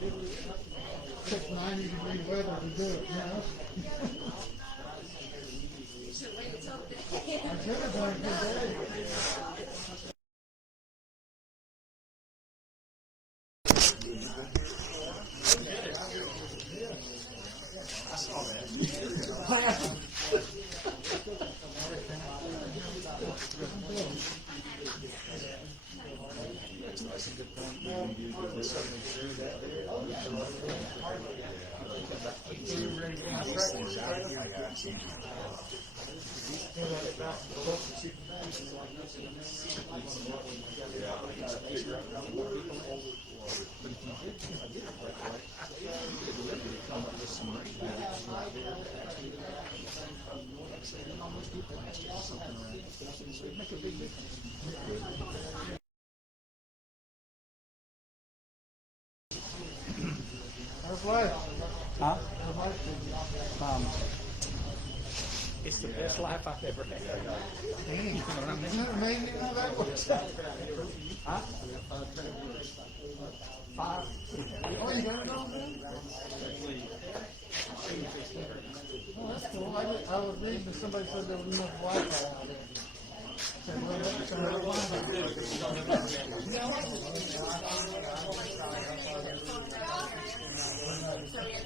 Took 90-degree weather to do it, you know? I should have done it today. I saw that. That's a good point. You did this something through that there. Huh? It's the best life I've ever had. Isn't it amazing how that works out? Huh? 5. Oh, you got it all done? Oh, that's cool. I was reading that somebody said there was enough Wi-Fi out there. Said, well, that's kind of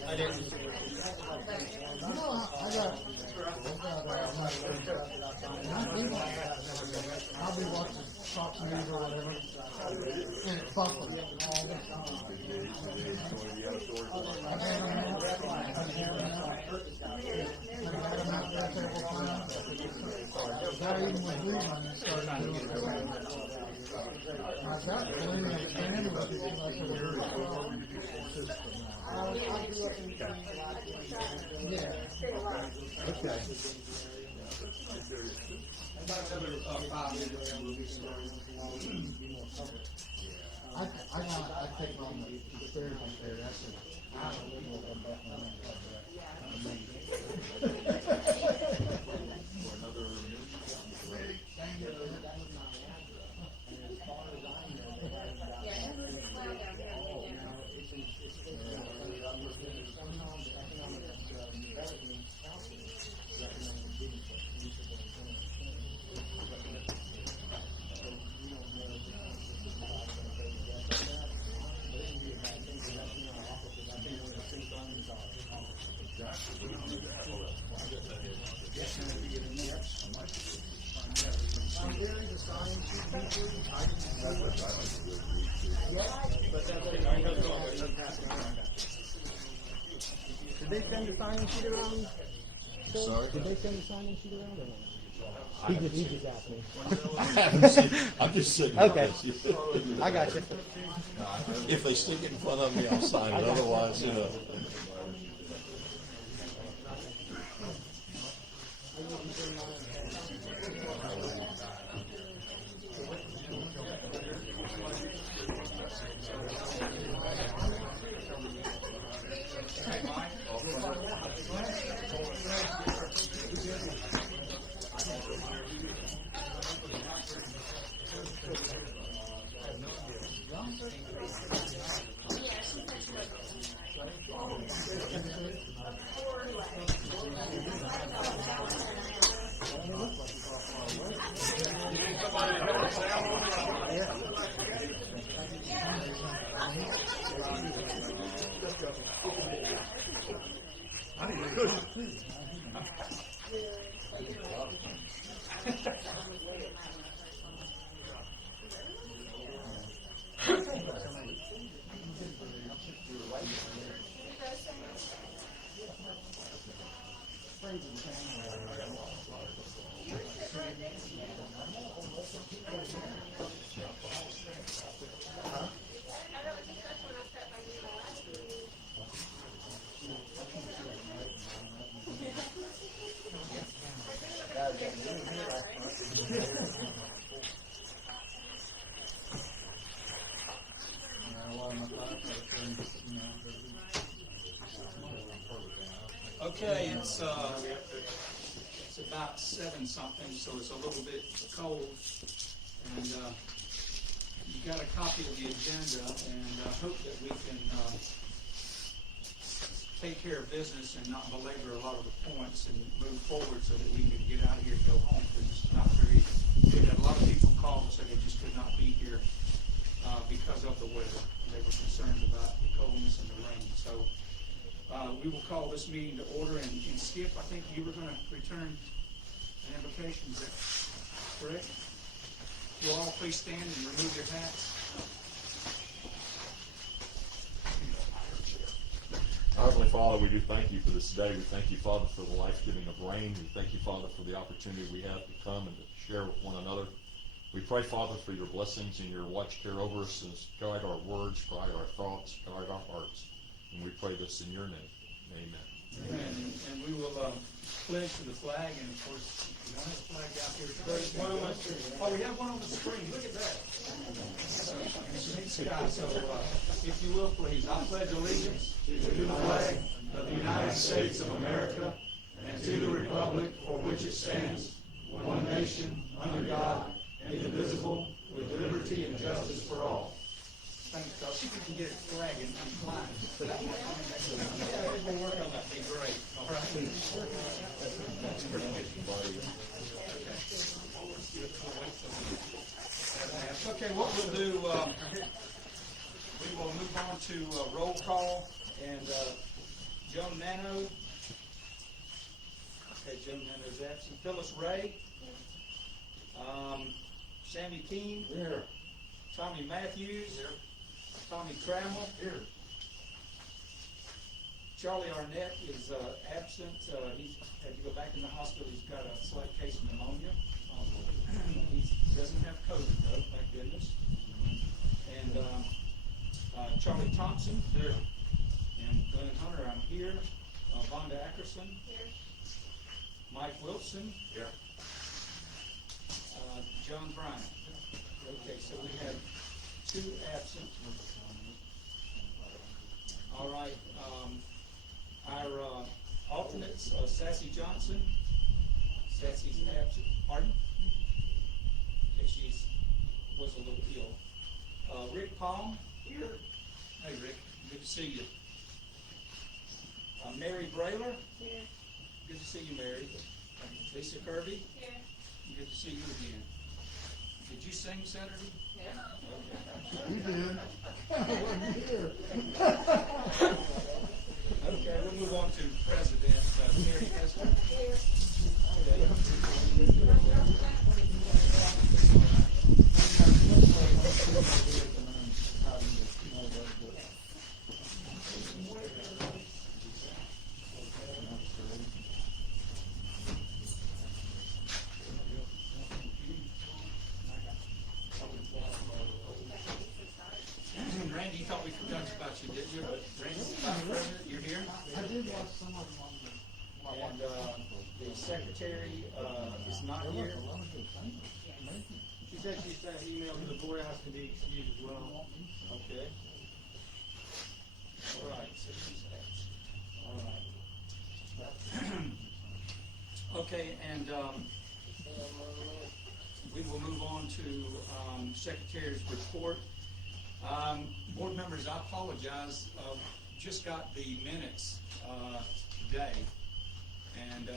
I didn't. No, I got I'll be watching Fox News or whatever, and it's buffering all the time. I had them out there several times. I even was leaving and started doing it. I got plenty of bandwidth if I could have heard it. Okay. I take on the experience up there. That's it. I don't know what Did they send the sign-in sheet around? Sorry? Did they send the sign-in sheet around or not? He just asked me. I haven't seen, I'm just sitting. Okay. I got you. If they stick it in front of me, I'll sign it. Otherwise, you know. Okay, it's about 7-something, so it's a little bit cold, and you got a copy of the agenda, and I hope that we can take care of business and not belabor a lot of the points and move forward so that we can get out of here and go home, because it's not very, we had a lot of people call and say they just could not be here because of the weather. They were concerned about the coldness and the rain. So we will call this meeting to order, and Skip, I think you were going to return an invocation. Is that correct? You all please stand and remove your hats. Our Heavenly Father, we do thank you for this day. We thank you, Father, for the life-giving of rain. We thank you, Father, for the opportunity we have to come and to share with one another. We pray, Father, for your blessings and your watch care over us, and guide our words, guide our thoughts, guide our hearts. And we pray this in your name. Amen. Amen. And we will pledge to the flag, and of course, we don't have a flag out here. There's one on the screen. Oh, we have one on the screen. Look at that. So if you will, please, I pledge allegiance to the flag of the United States of America and to the republic for which it stands, one nation, under God, indivisible, with liberty and justice for all. Thanks, Doug. See if we can get it flag and flying. We'll work on that. Be great. All right. That's pretty good. Okay, what we'll do, we will move on to roll call, and Joan Nano. Okay, Joan Nano is absent. Phyl Rea. Sammy Keen. Here. Tommy Matthews. Here. Thom Tramel. Here. Charlee Arnett is absent. He had to go back in the hospital. He's got a slight case of pneumonia. He doesn't have COVID though, thank goodness. And Charlee Thompson. Here. And Glenn Hunter, I'm here. Vonda Ackerson. Here. Mike Wilson. Here. John Bryant. Okay, so we have 2 absent. All right. Our alternates, Sassy Johnson. Sassy's absent. Pardon? Okay, she was a little ill. Rick Palm. Here. Hey, Rick. Good to see you. Mary Brailer. Here. Good to see you, Mary. Lisa Kirby. Here. Good to see you again. Did you sing Saturday? Yeah. Okay. You did. I wasn't here. Okay, we'll move on to President Terri Hester. Here. Randy, you thought we forgot about you, didn't you? But Randy, Vice President, you're here. I did watch some of them on And the secretary is not here. She said she sent an email to the board asking to be excused as well. Okay. All right. So she's absent. All right. Okay, and we will move on to Secretary's report. Board members, I apologize. Just got the minutes today, and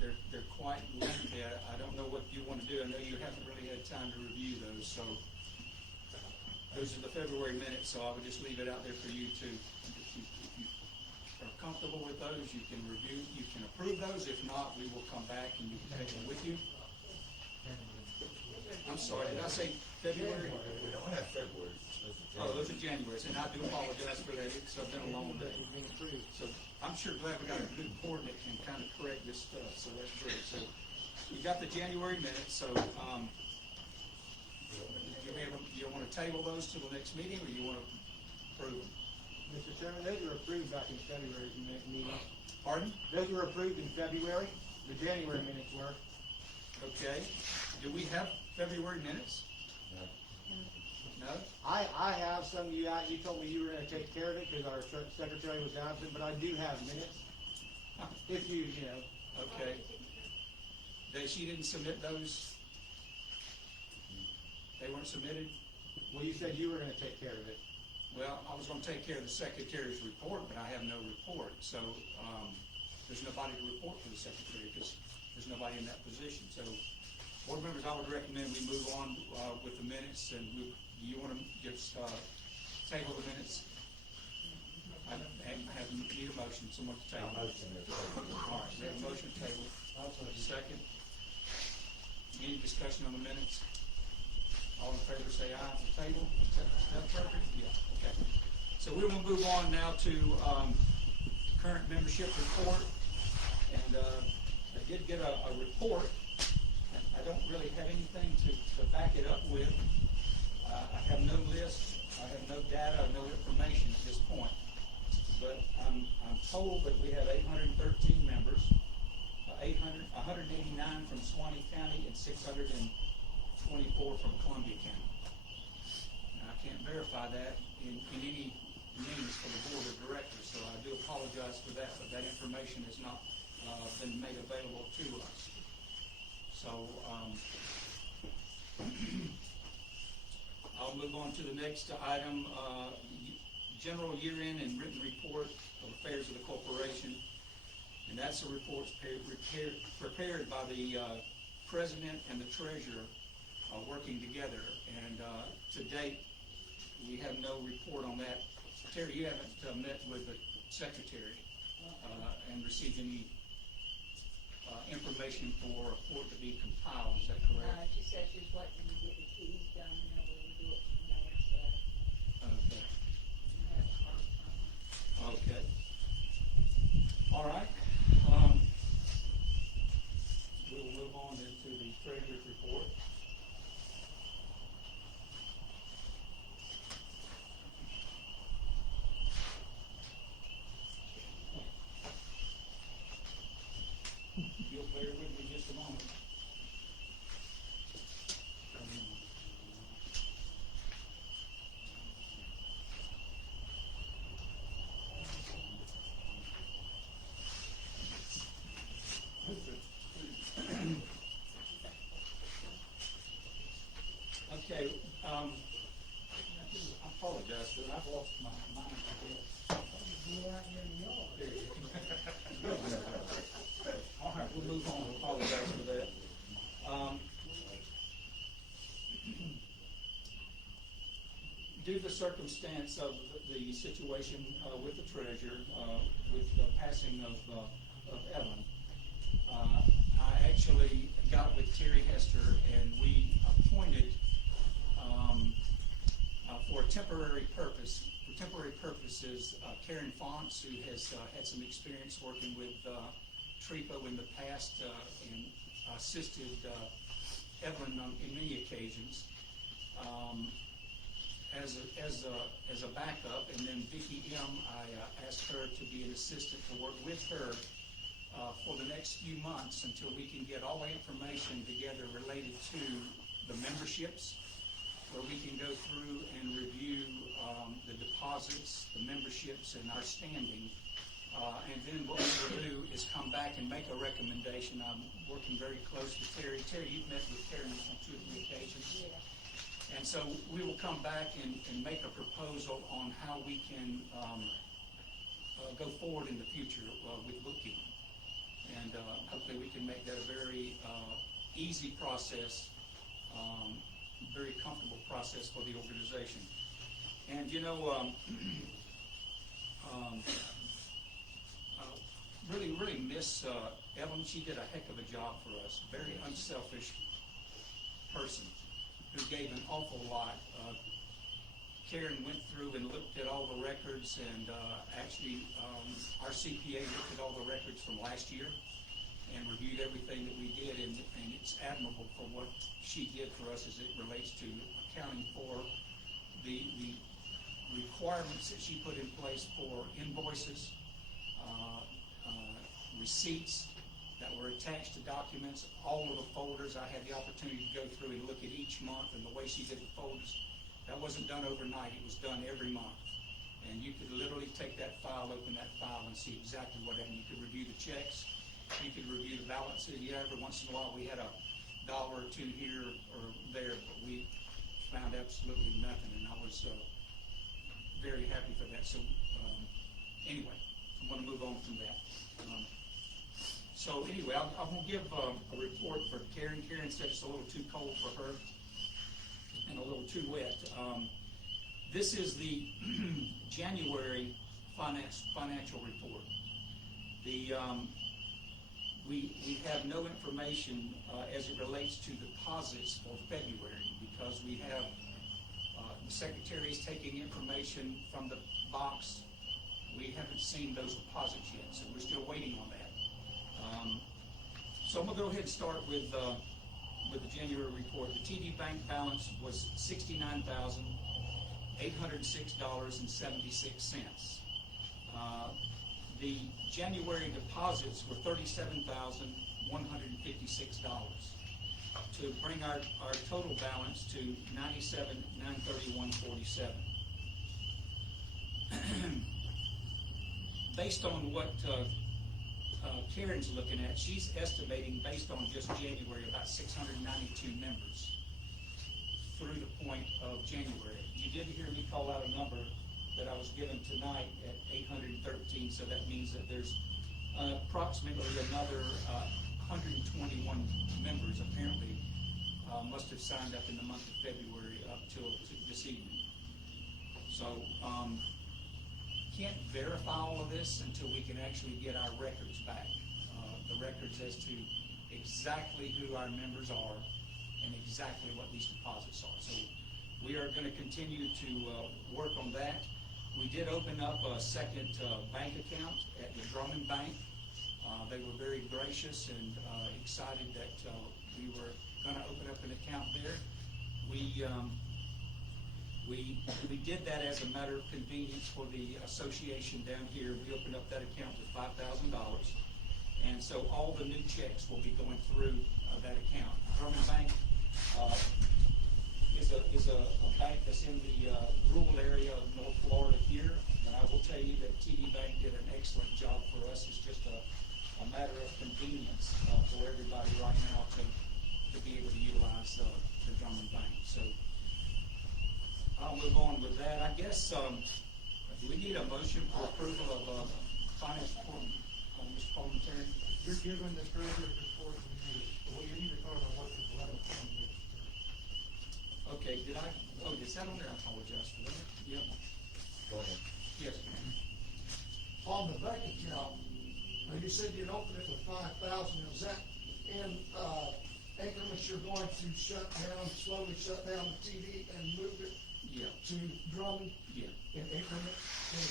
they're quite lengthy. I don't know what you want to do. I know you haven't really had time to review those, so those are the February minutes. So I would just leave it out there for you to, if you are comfortable with those, you can review, you can approve those. If not, we will come back and you can take them with you. I'm sorry, did I say February? We don't have February. Oh, those are January, and I do apologize for that. It's been a long day. So I'm sure glad we got a good board that can kind of correct this stuff, so that's great. So we got the January minutes, so you want to table those to the next meeting, or you want to approve them? Mr. Chairman, those were approved back in February's meeting. Pardon? Those were approved in February. The January minutes were. Okay. Do we have February minutes? No? I have some. You told me you were going to take care of it because our secretary was absent, but I do have minutes. If you know. Okay. She didn't submit those? They weren't submitted? Well, you said you were going to take care of it. Well, I was gonna take care of the secretary's report, but I have no report, so, there's nobody to report for the secretary, because there's nobody in that position, so, board members, I would recommend we move on, with the minutes, and do you wanna just, table the minutes? I need a motion, someone to table. All right, we have a motion to table. Second. Any discussion on the minutes? All in favor say aye for table. Is that perfect? Yeah, okay. So we will move on now to current membership report. And I did get a report. I don't really have anything to back it up with. I have no list, I have no data, no information at this point. But I'm told that we have 813 members, 189 from Suwannee County and 624 from Columbia County. Now, I can't verify that in any means for the board of directors, so I do apologize for that, but that information has not been made available to us. So I'll move on to the next item, general year-end and written report of affairs of the corporation. And that's a report prepared by the president and the treasurer working together. And to date, we have no report on that. Terry, you haven't met with the secretary and received any information for a report to be compiled. Is that correct? She said she's waiting to get the keys done, and then we'll do it from there, so. Okay. Okay. All right. We'll move on into the treasurer's report. You'll bear with me just a moment. Okay, I apologize, but I've lost my mind a bit. All right, we'll move on. Apologize for that. Due to the circumstance of the situation with the treasurer, with the passing of Ellen, I actually got with Terri Hester and we appointed for temporary purposes, Karen Fonts, who has had some experience working with TREPO in the past and assisted Evelyn in many occasions as a backup, and then Vicki M. I asked her to be an assistant to work with her for the next few months until we can get all the information together related to the memberships, where we can go through and review the deposits, the memberships, and our standing. And then what we will do is come back and make a recommendation. I'm working very close with Terri. Terri, you've met with Karen on 2 or 3 occasions. Yeah. And so we will come back and make a proposal on how we can go forward in the future with bookkeeping. And hopefully we can make that a very easy process, very comfortable process for the organization. And you know, really miss Evelyn. She did a heck of a job for us. Very unselfish person who gave an awful lot. Karen went through and looked at all the records, and actually our CPA looked at all the records from last year and reviewed everything that we did, and it's admirable for what she did for us as it relates to accounting for the requirements that she put in place for invoices, receipts that were attached to documents, all of the folders. I had the opportunity to go through and look at each month, and the way she did the folders, that wasn't done overnight, it was done every month. And you could literally take that file, open that file, and see exactly what happened. You could review the checks, you could review the balances. Yeah, every once in a while we had $1 or $2 here or there, but we found absolutely nothing. And I was very happy for that. So, anyway, I'm gonna move on from that. So anyway, I'm gonna give a report for Karen. Karen said it's a little too cold for her and a little too wet. This is the January financial report. We have no information as it relates to deposits for February because we have the secretary is taking information from the box. We haven't seen those deposits yet, so we're still waiting on that. So I'm gonna go ahead and start with the January report. The TD Bank balance was $69,806.76. The January deposits were $37,156 to bring our total balance to $97,931.47. Based on what Karen's looking at, she's estimating based on just January about 692 members through the point of January. You did hear me call out a number that I was given tonight at 813, so that means that there's approximately another 121 members apparently must have signed up in the month of February up till this evening. So can't verify all of this until we can actually get our records back. The records as to exactly who our members are and exactly what these deposits are. So we are going to continue to work on that. We did open up a second bank account at the Drummond Bank. They were very gracious and excited that we were going to open up an account there. We did that as a matter of convenience for the association down here. We opened up that account with $5,000, and so all the new checks will be going through that account. Drummond Bank is a bank that's in the rural area of North Florida here, and I will tell you that TD Bank did an excellent job for us. It's just a matter of convenience for everybody right now to be able to utilize the Drummond Bank. So I'll move on with that. I guess, do we need a motion for approval of finance report, Mr. Parliamentarian? You're given the treasurer's report, well, you need to cover what the letter from you. Okay, is that on there? I apologize for that. Yep. Go ahead. Yes, ma'am. On the bank account, you said you'd open it with 5,000. Is that in increments you're going to slowly shut down the TV and move it Yeah. to Drummond Yeah. in increments?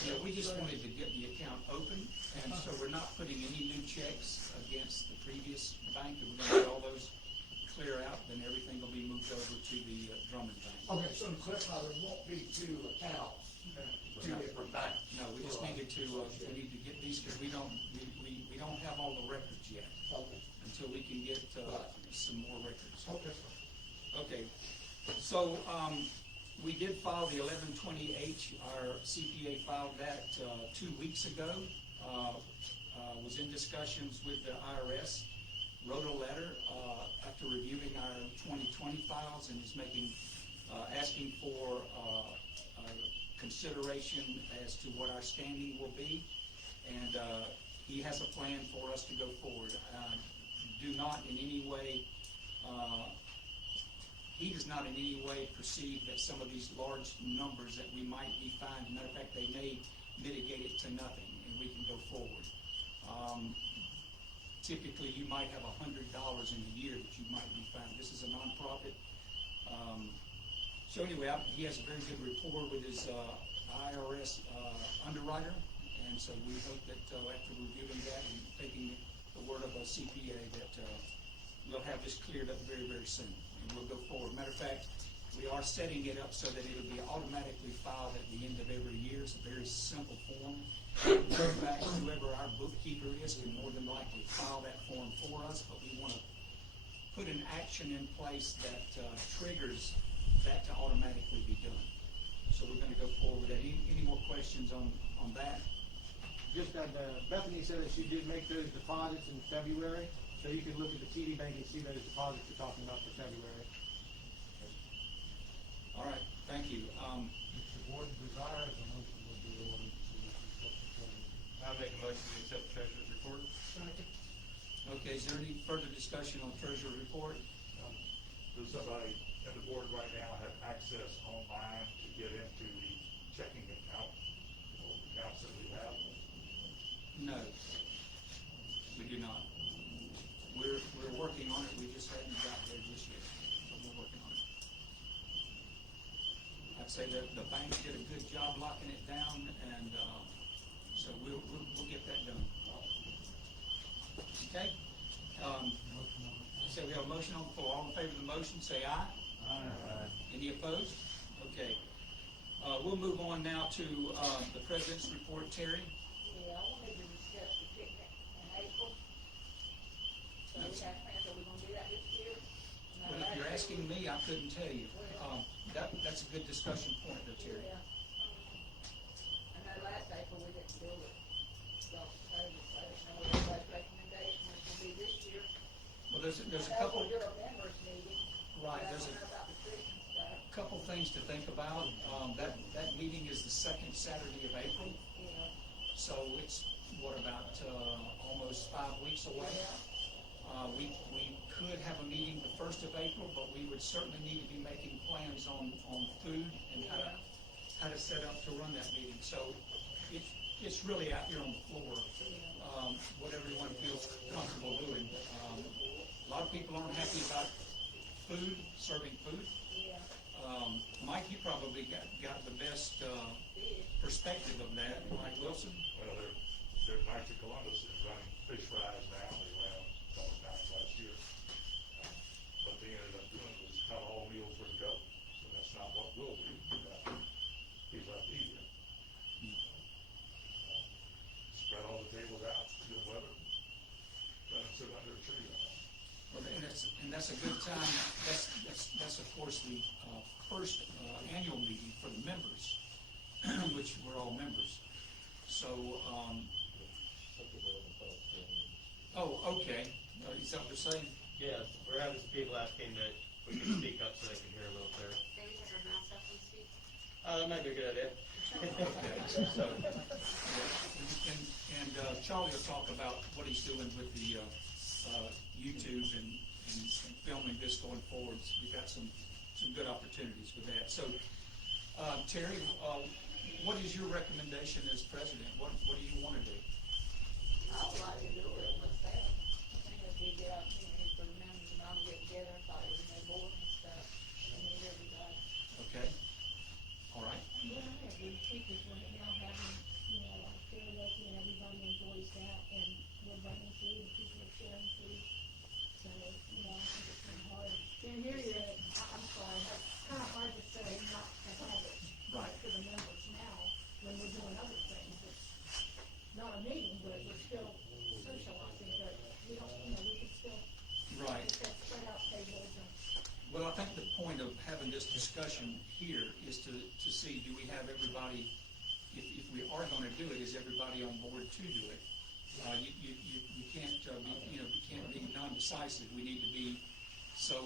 Yeah, we just wanted to get the account open, and so we're not putting any new checks against the previous bank. And we're gonna get all those clear out, then everything will be moved over to the Drummond Bank. Okay, so to clarify, there won't be two accounts. Two different banks. No, we just needed to, we need to get these, because we don't have all the records yet, Okay. until we can get some more records. Okay. Okay, so, we did file the 1120H, our CPA filed that 2 weeks ago. Was in discussions with the IRS, wrote a letter after reviewing our 2020 files, and is asking for consideration as to what our standing will be, and he has a plan for us to go forward. Do not in any way, he does not in any way perceive that some of these large numbers that we might be fined, matter of fact, they may mitigate it to nothing, and we can go forward. Typically, you might have $100 in a year that you might be fined. This is a nonprofit. So anyway, he has a very good rapport with his IRS underwriter, and so we hope that after reviewing that and taking the word of a CPA that we'll have this cleared up very, very soon, and we'll go forward. Matter of fact, we are setting it up so that it'll be automatically filed at the end of every year. It's a very simple form. Go back, whoever our bookkeeper is can more than likely file that form for us, but we want to put an action in place that triggers that to automatically be done. So we're going to go forward with that. Any more questions on that? Just that Bethany said that she did make those deposits in February, so you can look at the TD Bank and see those deposits you're talking about for February. All right, thank you. If the board desires a motion Okay, is there any further discussion on treasurer report? Does somebody in the board right now have access online to get into the checking account or accounts that we have? No, we do not. We're working on it, we just haven't got there just yet, but we're working on it. I'd say that the bank did a good job locking it down, and, so we'll get that done. Okay? So we have a motion on the floor. All in favor of the motion, say aye. Aye. Any opposed? Okay. We'll move on now to, the president's report. Terry? Yeah, I wanted to discuss the picnic in April. So we have plans, are we gonna do that this year? Well, if you're asking me, I couldn't tell you. That's a good discussion point though, Terry. Yeah. I know last April we didn't do it. So, I don't know what everybody's recommendation is gonna be this year. Well, there's a I know couple, we'll do a members meeting. right, but I there's don't a know about the trees and stuff. couple things to think about. That meeting is the second Saturday of April, Yeah. so it's, what, about, almost 5 weeks away? We could have a meeting the 1st of April, but we would certainly need to be making plans on food and how to set up to run that meeting. So it's really out here on the floor, what everyone feels comfortable doing. A lot of people aren't happy about food, serving food. Yeah. Mike, you probably got the best, perspective of that. Mike Wilson? Well, their Knights of Columbus is running fish fries now, they ran a couple of times last year. What they ended up doing was how all meals were to go, so that's not what we'll do. People have to eat it. Spread all the tables out, good weather, let them sit under a tree. Well, and that's a good time. That's of course the first annual meeting for the members, which we're all members. So, oh, okay. Is that what you're saying? Yes, we're having some people asking that we can speak up so they can hear a little clearer. Maybe have our mouth up and speak. That might be a good idea. Okay. So, and Charlie will talk about what he's doing with the YouTube and filming this going forward. So we've got some good opportunities with that. So, Terry, what is your recommendation as president? What do you want to do? I would like to do it myself. I think it'd be a good opportunity for the members and all to get together, probably with their board and stuff, and meet everybody. Okay. All right. Yeah, I agree. Because we're now having, like karaoke and everybody enjoys that, and we're bringing food, and people are sharing food. So, I think it's kind of hard. Can't hear you. I'm sorry. It's kind of hard to say not to have it. Right. To the members now, when we're doing other things. It's not a meeting, but we're still socializing, but we don't, we can still. Right. Just have spread out tables and. Well, I think the point of having this discussion here is to see, do we have everybody, if we are gonna do it, is everybody on board to do it? You can't, you can't be non-decisive, we need to be, so,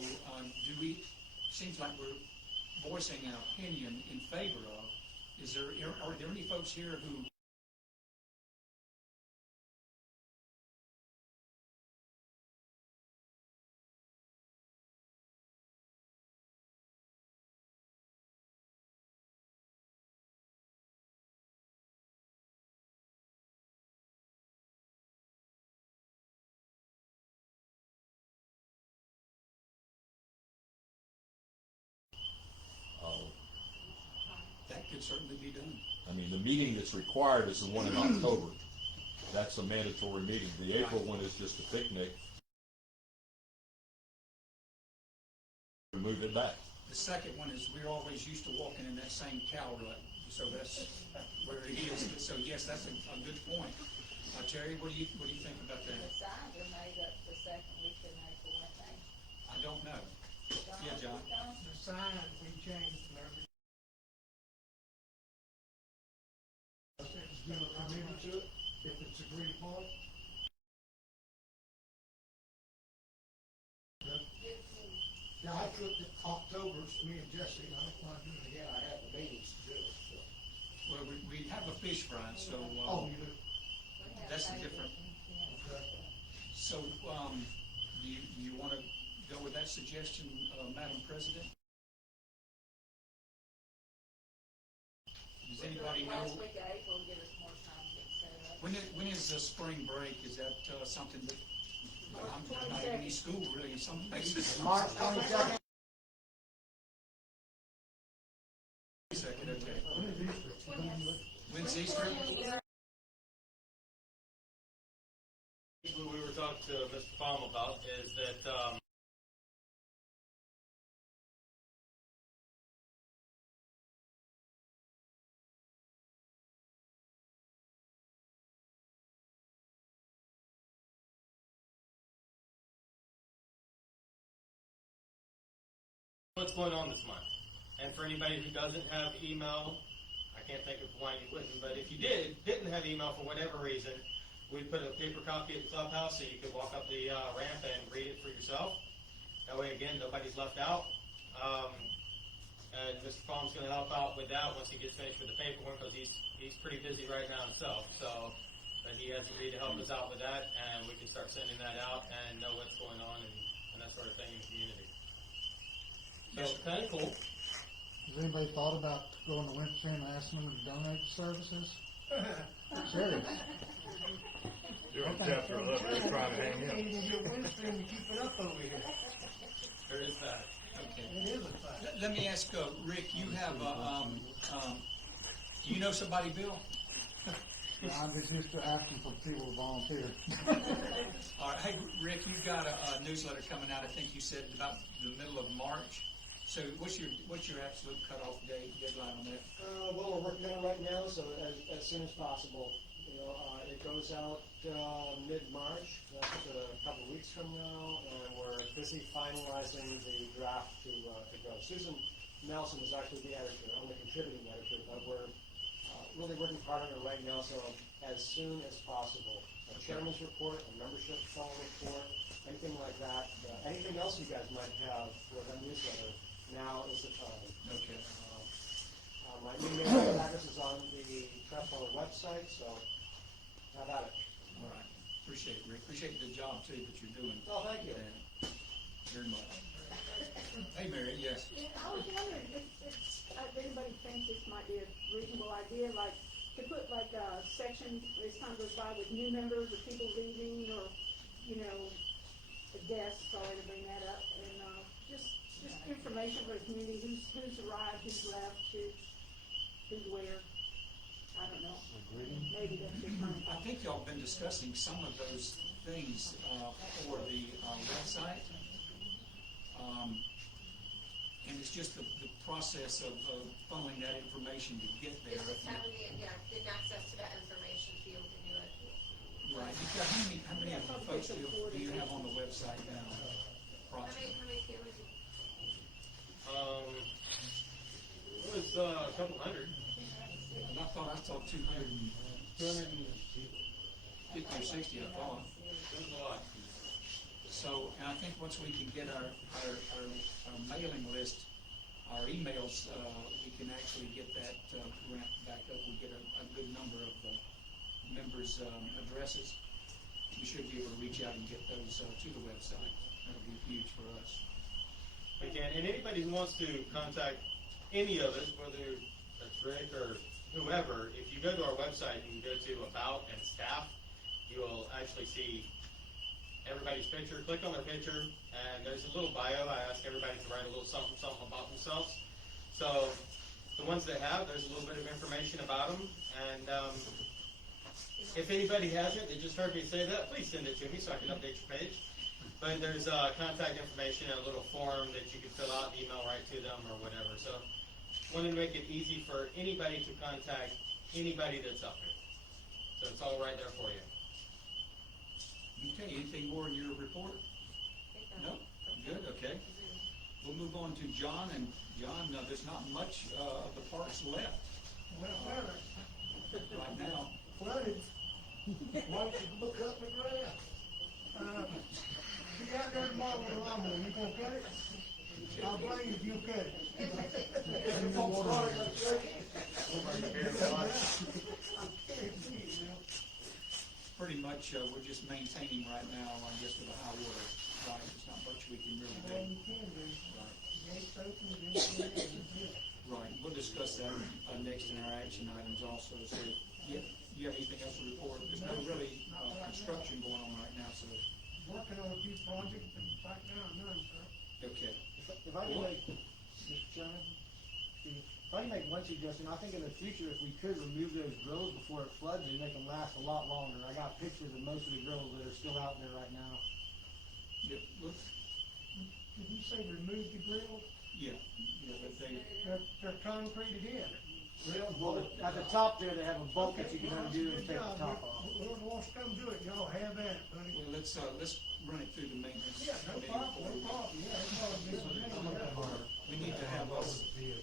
seems like we're voicing an opinion in favor of, are there any folks here who that could certainly be done? I mean, the meeting that's required is the one in October. That's a mandatory meeting. The April one is just a picnic. We moved it back. The second one is, we're always used to walking in that same cow rut, so that's where it is. So yes, that's a good point. Terry, what do you think about The that? signs are made up the second week in April, I think. I don't know. Yeah, John? The sign, we changed every. Give a commitment to it, if it's agreed upon. Yeah, I looked at October's, me and Jesse, I don't mind doing it again, I have the meetings to do it, so. Well, we have a fish fry, so, Oh, you do? We have That's a tables different- and, Okay. So, do you wanna go with that suggestion, Madam President? Does anybody know, Last week of April, give us more time to get set up. when is the spring break? Is that, something that, I'm not in any school really in some places. March 22nd. Second, okay. When's Easter? What we were talking to Mr. Thom about is that, what's going on this month. And for anybody who doesn't have email, I can't think of why you wouldn't, but if you didn't have email for whatever reason, we put a paper copy at the clubhouse so you could walk up the ramp and read it for yourself. That way, again, nobody's left out. And Mr. Thom's going to help out with that once he gets finished with the paperwork, because he's pretty busy right now himself. So, but he has agreed to help us out with that, and we can start sending that out and know what's going on and that sort of thing in the community. So, kind of cool. Has anybody thought about going to Winston and asking them to donate the services? Serious. You're on chapter 11, they're trying to hang You in. need to get Winston to keep it up over here. There is that. Okay. It is a fact. Let me ask, Rick, you have do you know somebody, Bill? I'm just used to asking for people to volunteer. All right, hey, Rick, you've got a newsletter coming out, I think you said about the middle of March. So what's your absolute cutoff date, deadline on that? Well, we're working on it right now, so as soon as possible. You know, it goes out mid-March, that's a couple weeks from now, and we're busy finalizing the draft to go. Susan Nelson is actually the editor, only contributing editor, but we're really working hard on it right now, so as soon as possible. A chairman's report, a membership phone report, anything like that. Anything else you guys might have for the newsletter, now is the time. Okay. My email address is on the TREPO website, so how about it? All right. Appreciate it, Rick. Appreciate the job, too, that you're doing. Oh, thank you. Very much. Hey, Mary, yes. Yeah, I was wondering if anybody thinks this might be a reasonable idea, like, to put like a section as time goes by with new members or people leaving or, you know, a desk, sorry to bring that up, and, just information for the community, who's arrived, who's left, who's where. I don't know. Maybe that's just my I thought. think y'all been discussing some of those things for the website. And it's just the process of funneling that information to get there. It's just having getting access to that information to be able to do it. Right. You've got, how many folks do you have on the website now? How many viewers? It was a couple hundred. And I thought 250 or 60, I thought. It was a lot. So, and I think once we can get our mailing list, our emails, we can actually get that ramped back up. We get a good number of members' addresses. We should be able to reach out and get those to the website. That'll be huge for us. We can, and anybody who wants to contact any of us, whether that's Rick or whoever, if you go to our website and you go to About and Staff, you will actually see everybody's picture. Click on their picture, and there's a little bio. I ask everybody to write a little something about themselves. So the ones that have, there's a little bit of information about them, and if anybody hasn't, they just heard me say that, please send it to me so I can update your page. But there's contact information and a little form that you can fill out and email right to them or whatever. So wanted to make it easy for anybody to contact anybody that's up there. So it's all right there for you. Okay, anything more in your report? No? Good, okay. We'll move on to John, and John, there's not much of the parks left Well, right now. flooded. Why don't you look up the grass? Be out there tomorrow with a lawnmower, you gonna cut it? I'll blame you if you cut it. Pretty much much, we're just maintaining right now, I guess, with the high water, right? There's not much we can really do. All you can do, Right. gates open, gates in, and do it. Right, we'll discuss that next in our action items also. So, you have anything else to report? There's no really construction going on right now, so, Working on a few projects, and right now, none, sir. okay. If I can make, Mr. Chairman, if I can make one suggestion, I think in the future, if we could remove those grills before it floods and make them last a lot longer. I got pictures of most of the grills that are still out there right now. Yeah, look, Did you say remove the grills? yeah, but they, They're concreted in. Well, at the top there, they have a bolt that you can undo and take the top off. Whoever wants to come do it, y'all have at it, buddy. well, let's run it through the maintenance. Yeah, no committee problem, before no problem, yeah, no problem. We need to have us, Yes,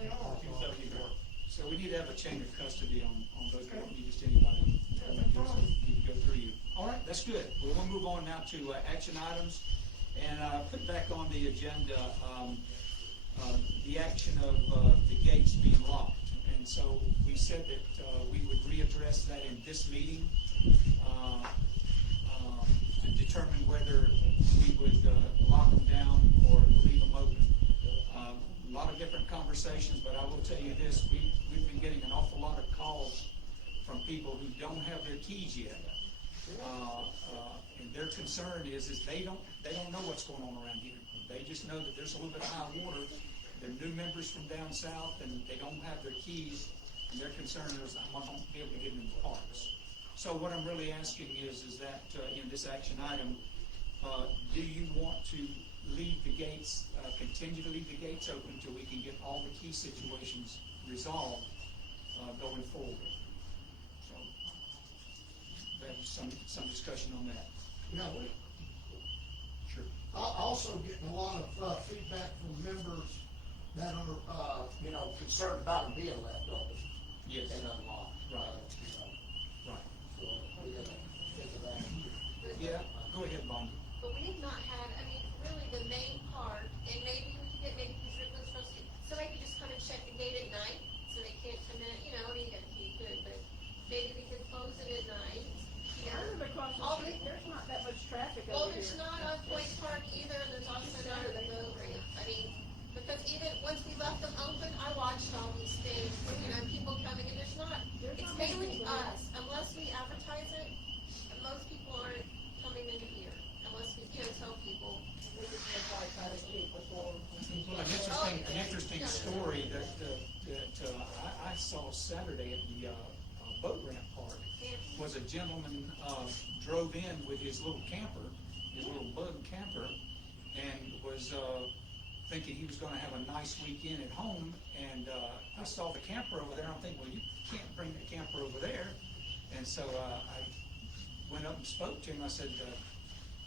they are. so we need to have a chain of custody on those, don't need just anybody. no problem. Need to go through you. All right, that's good. Well, we'll move on now to action items. And put back on the agenda, the action of the gates being locked. And so we said that we would readdress that in this meeting to determine whether we would lock them down or leave them open. A lot of different conversations, but I will tell you this, we've been getting an awful lot of calls from people who don't have their keys yet. And their concern is they don't know what's going on around here. They just know that there's a little bit of high water. They're new members from down south, and they don't have their keys. And their concern is, I won't be able to get into the parks. So what I'm really asking is that in this action item, do you want to leave the gates, continue to leave the gates open until we can get all the key situations resolved going forward? So there's some discussion on that. You know, Sure. also getting a lot of feedback from members that are, concerned about them being left open Yes. and unlocked. Right. Right. So we gotta think of that. Yeah, go ahead, Vonda. But we have not had, I mean, really the main part, and maybe we could get, maybe these Rickland's supposed to, somebody could just come and check the gate at night, so they can't come in, you know, I mean, you got to keep good, but maybe we could close it at night. I live across the All street, there's not that much traffic Well, over here. there's not on Point Park either, and there's also not at the boat ramp. I mean, because even once we left them open, I watched all these things, people coming, and it's not mainly many us, unless we advertise it, and most people aren't coming in here, unless we, tell people. We just had like how to keep before. Well, an interesting story that I saw Saturday at the boat ramp park was a gentleman drove in with his little camper, his little bug camper, and was thinking he was going to have a nice weekend at home. And I saw the camper over there. I'm thinking, well, you can't bring the camper over there. And so I went up and spoke to him. I said,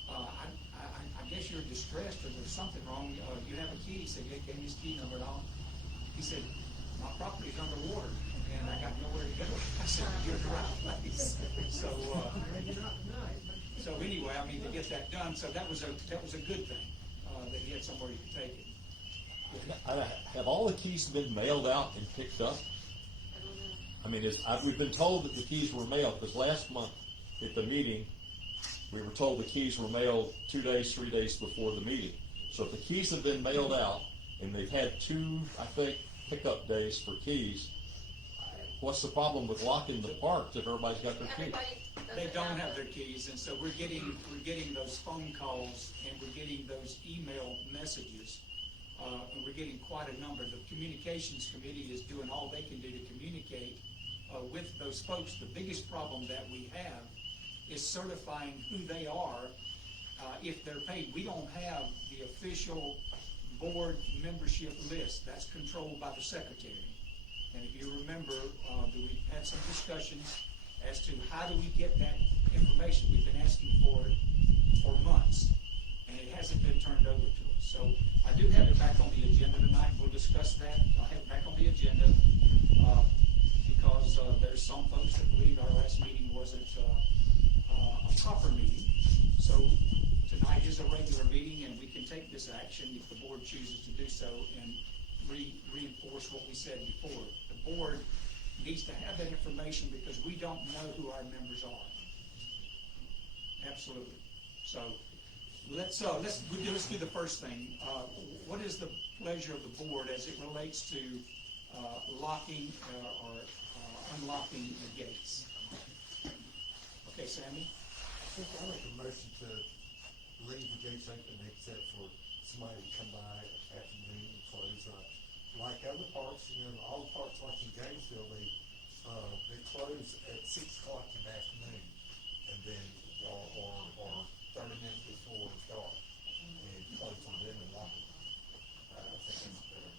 I guess you're distressed or there's something wrong. You have a key? He said, yeah, gave me his key number and all. He said, my property's underwater and I got nowhere to go. I said, you're in the right place. So, so anyway, I mean, to get that done, so that was a good thing, that he had somewhere he could take it. Have all the keys been mailed out and picked up? I mean, we've been told that the keys were mailed, because last month at the meeting, we were told the keys were mailed 2 days, 3 days before the meeting. So if the keys have been mailed out, and they've had 2, I think, pickup days for keys, what's the problem with locking the parks if everybody's got their keys? They don't have their keys, and so we're getting those phone calls, and we're getting those email messages, and we're getting quite a number. The communications committee is doing all they can do to communicate with those folks. The biggest problem that we have is certifying who they are if they're paid. We don't have the official board membership list. That's controlled by the secretary. And if you remember, we had some discussions as to how do we get that information. We've been asking for it for months, and it hasn't been turned over to us. So I do have it back on the agenda tonight. We'll discuss that. I'll have it back on the agenda because there's some folks that believe our last meeting wasn't a proper meeting. So tonight is a regular meeting, and we can take this action if the board chooses to do so and reinforce what we said before. The board needs to have that information because we don't know who our members are. Absolutely. So, let's do the first thing. What is the pleasure of the board as it relates to, locking, or unlocking the gates? Okay, Sammy? I make a motion to leave the gates open except for somebody to come by afternoon and close up. Like other parks, all the parks like in Gainesville, they close at 6 o'clock in the afternoon, and then, or 30 minutes before dark, and close them then and lock them. I think that's better.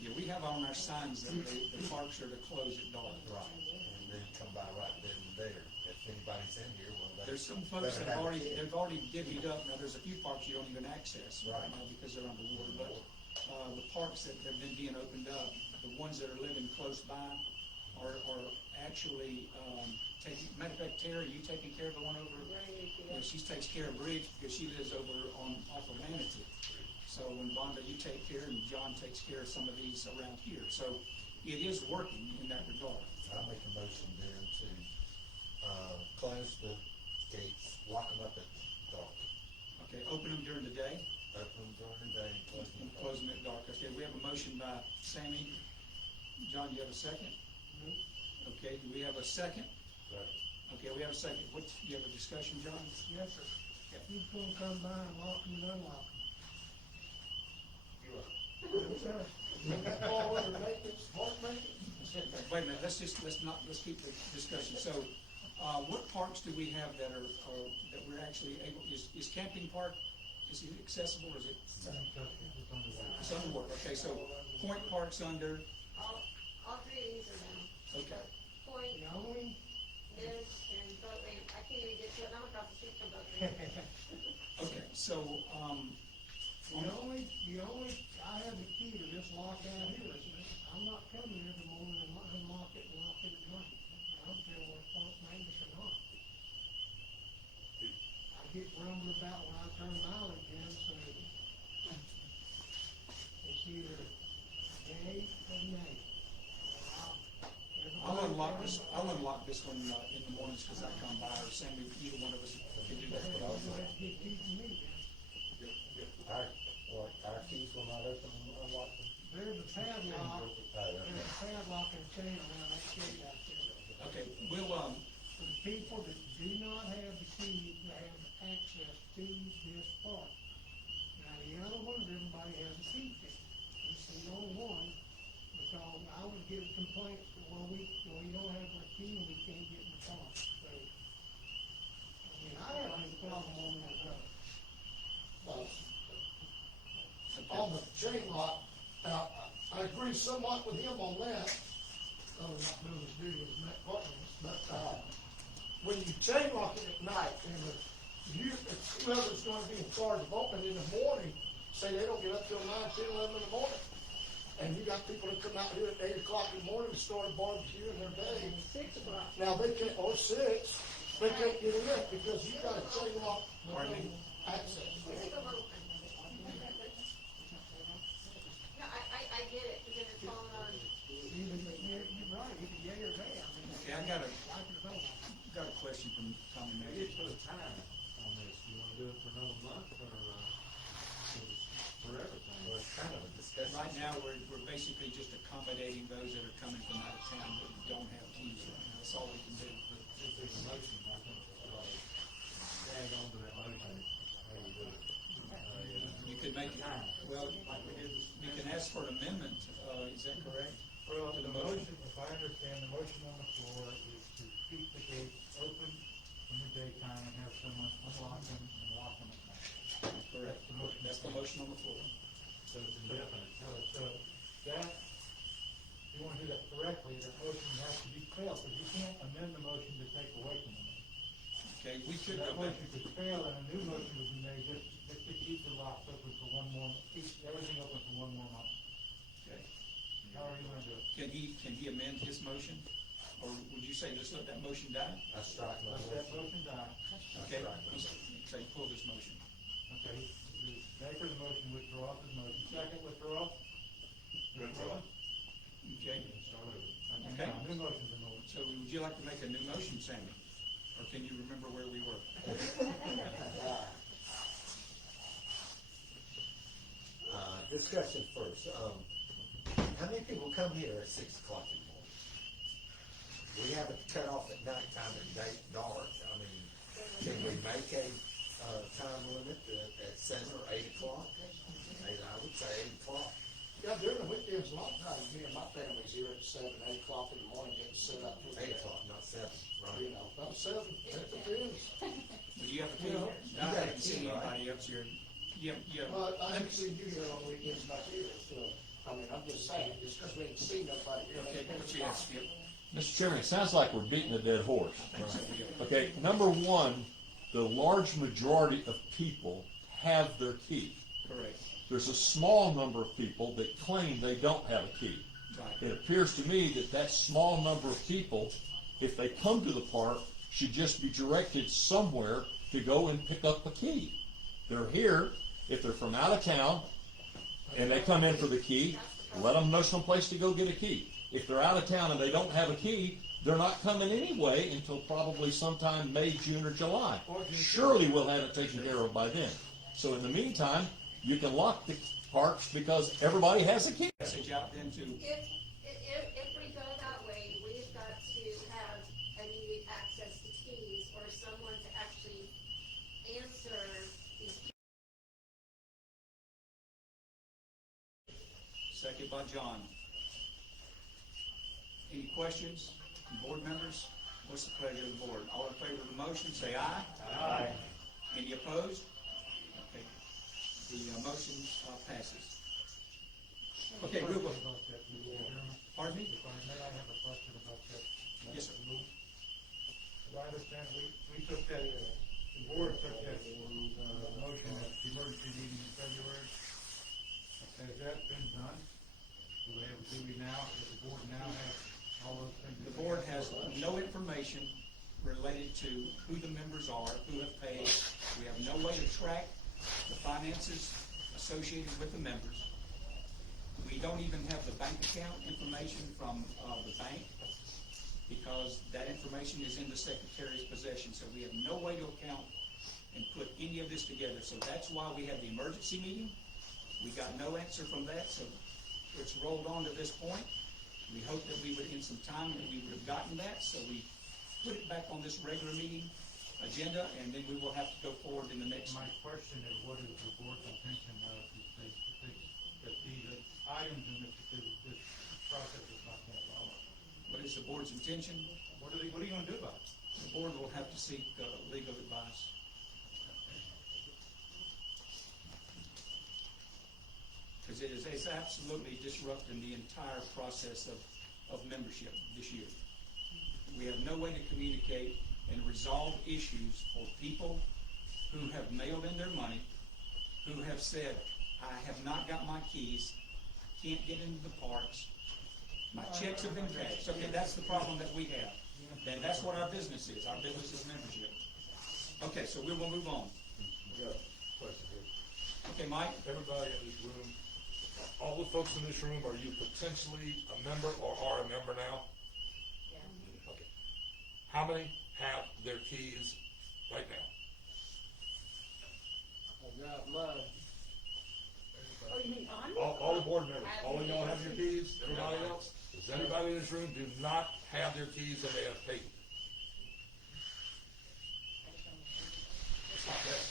Yeah, we have on our signs that the parks are to close at dark. Right, and then come by right then and there. If anybody's in here, well, There's some folks that have already divvied up. Now, there's a few parks you don't even access right now because they're underwater. But the parks that have been being opened up, the ones that are living close by, are actually taking. Matter of fact, Terri, you taking care of the one over? Yeah, she takes care of Bridge because she lives over off of Manatee. So when Vonda, you take care, and John takes care of some of these around here. So it is working in that regard. I make a motion then to close the gates, lock them up at dark. Okay, open them during the day. Open them during the day and close them And at dark. close them at dark. Okay, we have a motion by Sammy. John, do you have a second? Okay, do we have a second? Okay, we have a second. You have a discussion, John? Yes, sir. Who's gonna come by and lock them and unlock them? Yes, sir. All other maintenance, park maintenance. Wait a minute, let's keep the discussion. So, what parks do we have that that we're actually able, is Camping Park, is it accessible, or is it? It's underwater, okay, so Point Park's under, All three of these are down. okay, Point, The only, is, and Boat Ramp. I can't even get to it. I'm across the street from Boat Ramp. okay, so, the only, I have the key to this lock out here, I'm not coming every morning and unlock it and lock it at night. I don't care what park maintenance or not. I get rumbled about when I turn mileage in, so it's either yay or nay. I'll unlock this one, in the mornings, cause I come by, or Sammy, either one of us can do that. Get keys from me, Our keys will not open and unlock them. there's a padlock, and chain around that gate out there. Okay, we'll, For the people that do not have the key to have access to this park. Now, the other ones, everybody has a key to. This is the only one, because I was getting complaints that, we don't have a key and we can't get in the park. So, I mean, I have no problem on that, On the chain lock, now, I agree somewhat with him on that, not doing as good as Matt Bartman, but, when you chain lock it at night, and if whoever's gonna be in charge of opening in the morning, say they don't get up till 9, 10, 11 in the morning, and you got people that come out here at 8 o'clock in the morning and start barbecuing their day. 6 o'clock. Now, they can't, or 6, they can't get in because you got a chain lock access. Leave them open. No, I get it, because it's falling on. you're right, either yay or nay, I mean. okay, I got a Like it or not. got a question from Tommy Maybe May. it's for the time on this. You wanna do it for another month or, for everything? Well, it's kind of a discussion. Right now, we're basically just accommodating those that are coming from out of town that don't have keys right now. That's all we can do. If there's a motion, I think, tag on to that motion, how you do it. You could make it, well, you can ask for an amendment, is that correct? Well, To the the motion. motion, if I understand, the motion on the floor is to keep the gates open in the daytime and have someone unlock them and lock them at night. Correct. That's the motion on the floor. So it's indefinite. So that, if you wanna do that correctly, that motion has to be failed, because you can't amend the motion to take away from the motion. Okay, we So could that go back. motion could fail and a new motion would be made, just to keep the locks open for one more, keep everything open for one more month. Okay. However you wanna do it. Can he amend his motion? Or would you say just let that motion die? I strike my Let that motion. motion die. Okay, say pull this motion. Okay, the maker of the motion withdraws his motion. Second withdraw? Withdraw. Okay, Okay. Okay. New motion's in order. so would you like to make a new motion, Sammy? Or can you remember where we were? Discussion first. How many people come here at 6 o'clock in the morning? We have it cut off at nighttime and dark. I mean, can we make a time limit at 7 or 8 o'clock? I would say 8 o'clock. Yeah, during the weekends, a lot of times, me and my family's here at 7, 8 o'clock in the morning, getting set up. 8 o'clock, not 7, right? You know, about 7, it depends. But you have a key. You know, I got a haven't seen key, right? anybody else here. Yeah. But I haven't seen you here on the weekends back here, so, I mean, I'm just saying, just because we ain't seen nobody here. Okay, what you have, Skip? Mr. Chairman, it sounds like we're beating a dead horse. Okay, number one, the large majority of people have their key. Correct. There's a small number of people that claim they don't have a key. Right. It appears to me that that small number of people, if they come to the park, should just be directed somewhere to go and pick up a key. They're here, if they're from out of town, and they come in for the key, let them know someplace to go get a key. If they're out of town and they don't have a key, they're not coming anyway until probably sometime May, June, or July. Surely we'll have it taken care of by then. So in the meantime, you can lock the parks because everybody has a key. Message out then to, If we go that way, we've got to have immediate access to keys or someone to actually answer these. second by John. Any questions from board members? What's the pleasure of the board? All in favor of the motion, say aye. Aye. Any opposed? Okay. The motion passes. Okay, we'll go. Pardon me? If I may, I have a question about that. Yes, sir. As I understand, we took that, the board took that, motion at the emergency meeting in February. Has that been done? Do we now, does the board now have all those things? The board has no information related to who the members are, who have paid. We have no way to track the finances associated with the members. We don't even have the bank account information from the bank because that information is in the secretary's possession. So we have no way to account and put any of this together. So that's why we had the emergency meeting. We got no answer from that, so it's rolled on to this point. We hope that we would, in some time, that we would have gotten that, so we put it back on this regular meeting agenda, and then we will have to go forward in the next. My question is, what is the board's intention that these items in this process is not going to follow? What is the board's intention? What are you going to do about it? The board will have to seek legal advice. Because it's absolutely disrupting the entire process of membership this year. We have no way to communicate and resolve issues for people who have mailed in their money, who have said, I have not got my keys, I can't get into the parks, my checks have been cashed. Okay, that's the problem that we have. And that's what our business is. Our business is membership. Okay, so we will move on. Question here. Okay, Mike? Everybody in this room, all the folks in this room, are you potentially a member or are a member now? Yeah. Okay. How many have their keys right now? I've got mine. Oh, you mean on? All the board members, all of y'all have your keys, everybody else? Does anybody in this room do not have their keys and they have paid? It's not that.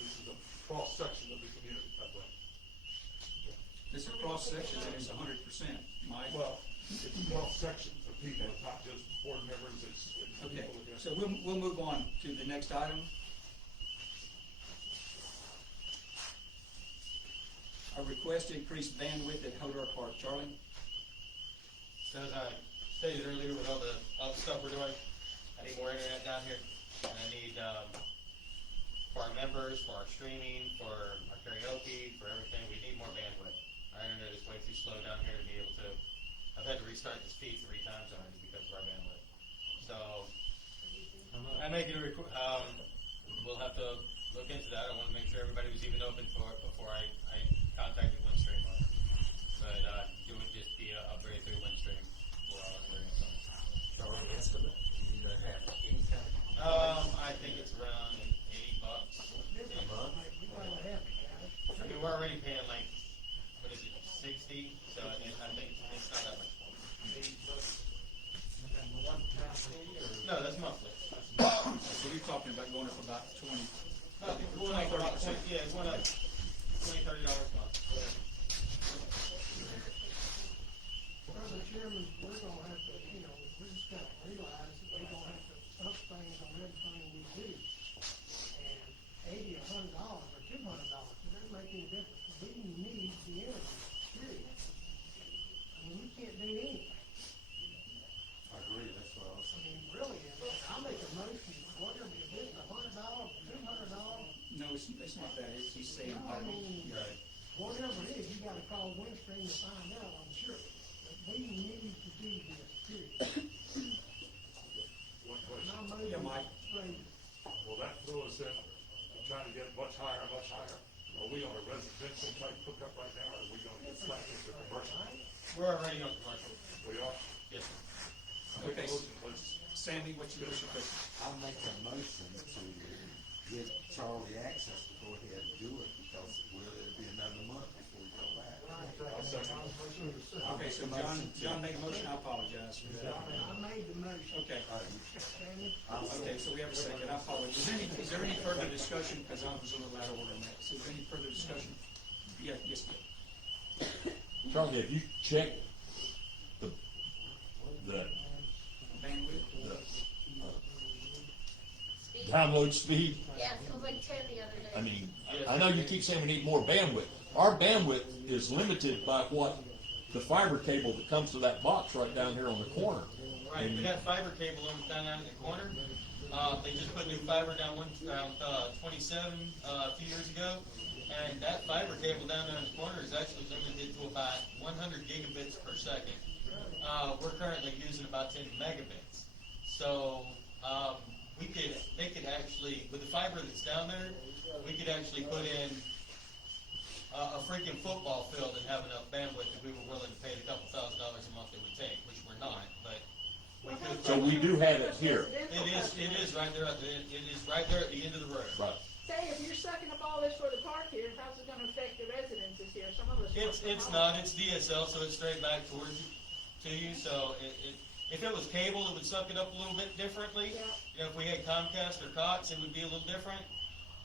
This is a cross section of the community, I think. This is cross-section and it's 100%, Mike. Well, it's a cross section of people, it's not just board members, it's Okay, people against. so we'll move on to the next item. A request to increase bandwidth at Hodor Park. Charlie? So as I stated earlier, with all the stuff we're doing, I need more internet down here, and I need, for our members, for our streaming, for our karaoke, for everything, we need more bandwidth. Our internet is way too slow down here to be able to, I've had to restart this feed 3 times already because of our bandwidth. So, I make it a we'll have to look into that. I want to make sure everybody was even open for it before I contacted Windstream on it. But, it would just be a upgrade through Windstream for all experience on it. Charlie, estimate, you don't have any kind of about going up about 20, Going up about 20, yeah, going up $20, $30 a month. Well, the chairman, we're gonna have to, you know, we just gotta realize that we're gonna have to up things on everything we do. And $80, $100, or $200, it doesn't make any difference. We need the internet, period. I mean, we can't do anything. I agree, that's what I was I saying. mean, really, I'll make a motion, whatever it is, $100, $200, no, it's not that, it's he's saying. I mean, Right. whatever it is, you gotta call Windstream to find out, I'm sure. But we need to do this, period. One question. And I made Yeah, a Mike. motion. Will that throw us in, trying to get much higher, much higher? Are we on a residential type hookup right now, or are we gonna get slapped into commercial? We're already on commercial. We are? Yes, sir. Okay, Motion, please. Sandy, what's your question? I'll make a motion to give Charlie access to go ahead and do it, because it'll be another month before we go back. I'll second. Okay, so John made a motion, I apologize for that. I made the motion. Okay, Sandy? okay, so we have a second, I apologize. Is there any further discussion, because I was a little out of order on that, so is there any further discussion? Yeah, yes, Charlie, have you checked the bandwidth? download speed? Yeah, it was like 10 the other day. I mean, I know you keep saying we need more bandwidth. Our bandwidth is limited by what the fiber cable that comes to that box right down here on the corner. Right, we got fiber cable down in the corner. They just put new fiber down 27 a few years ago, and that fiber cable down there in the corner is actually limited to about 100 gigabits per second. We're currently using about 10 megabits. So they could actually, with the fiber that's down there, we could actually put in a freaking football field and have enough bandwidth if we were willing to pay the couple $1,000s a month it would take, which we're not, but we could. So we do have it here. It is right there at the end of the road. Right. Say, if you're sucking up all this for the park here, how's it gonna affect the residences here? Some of us. work from It's home. not, it's DSL, so it's straight back towards to you, so if it was cable, it would suck it up a little bit differently. Yeah. You know, if we had Comcast or Cox, it would be a little different.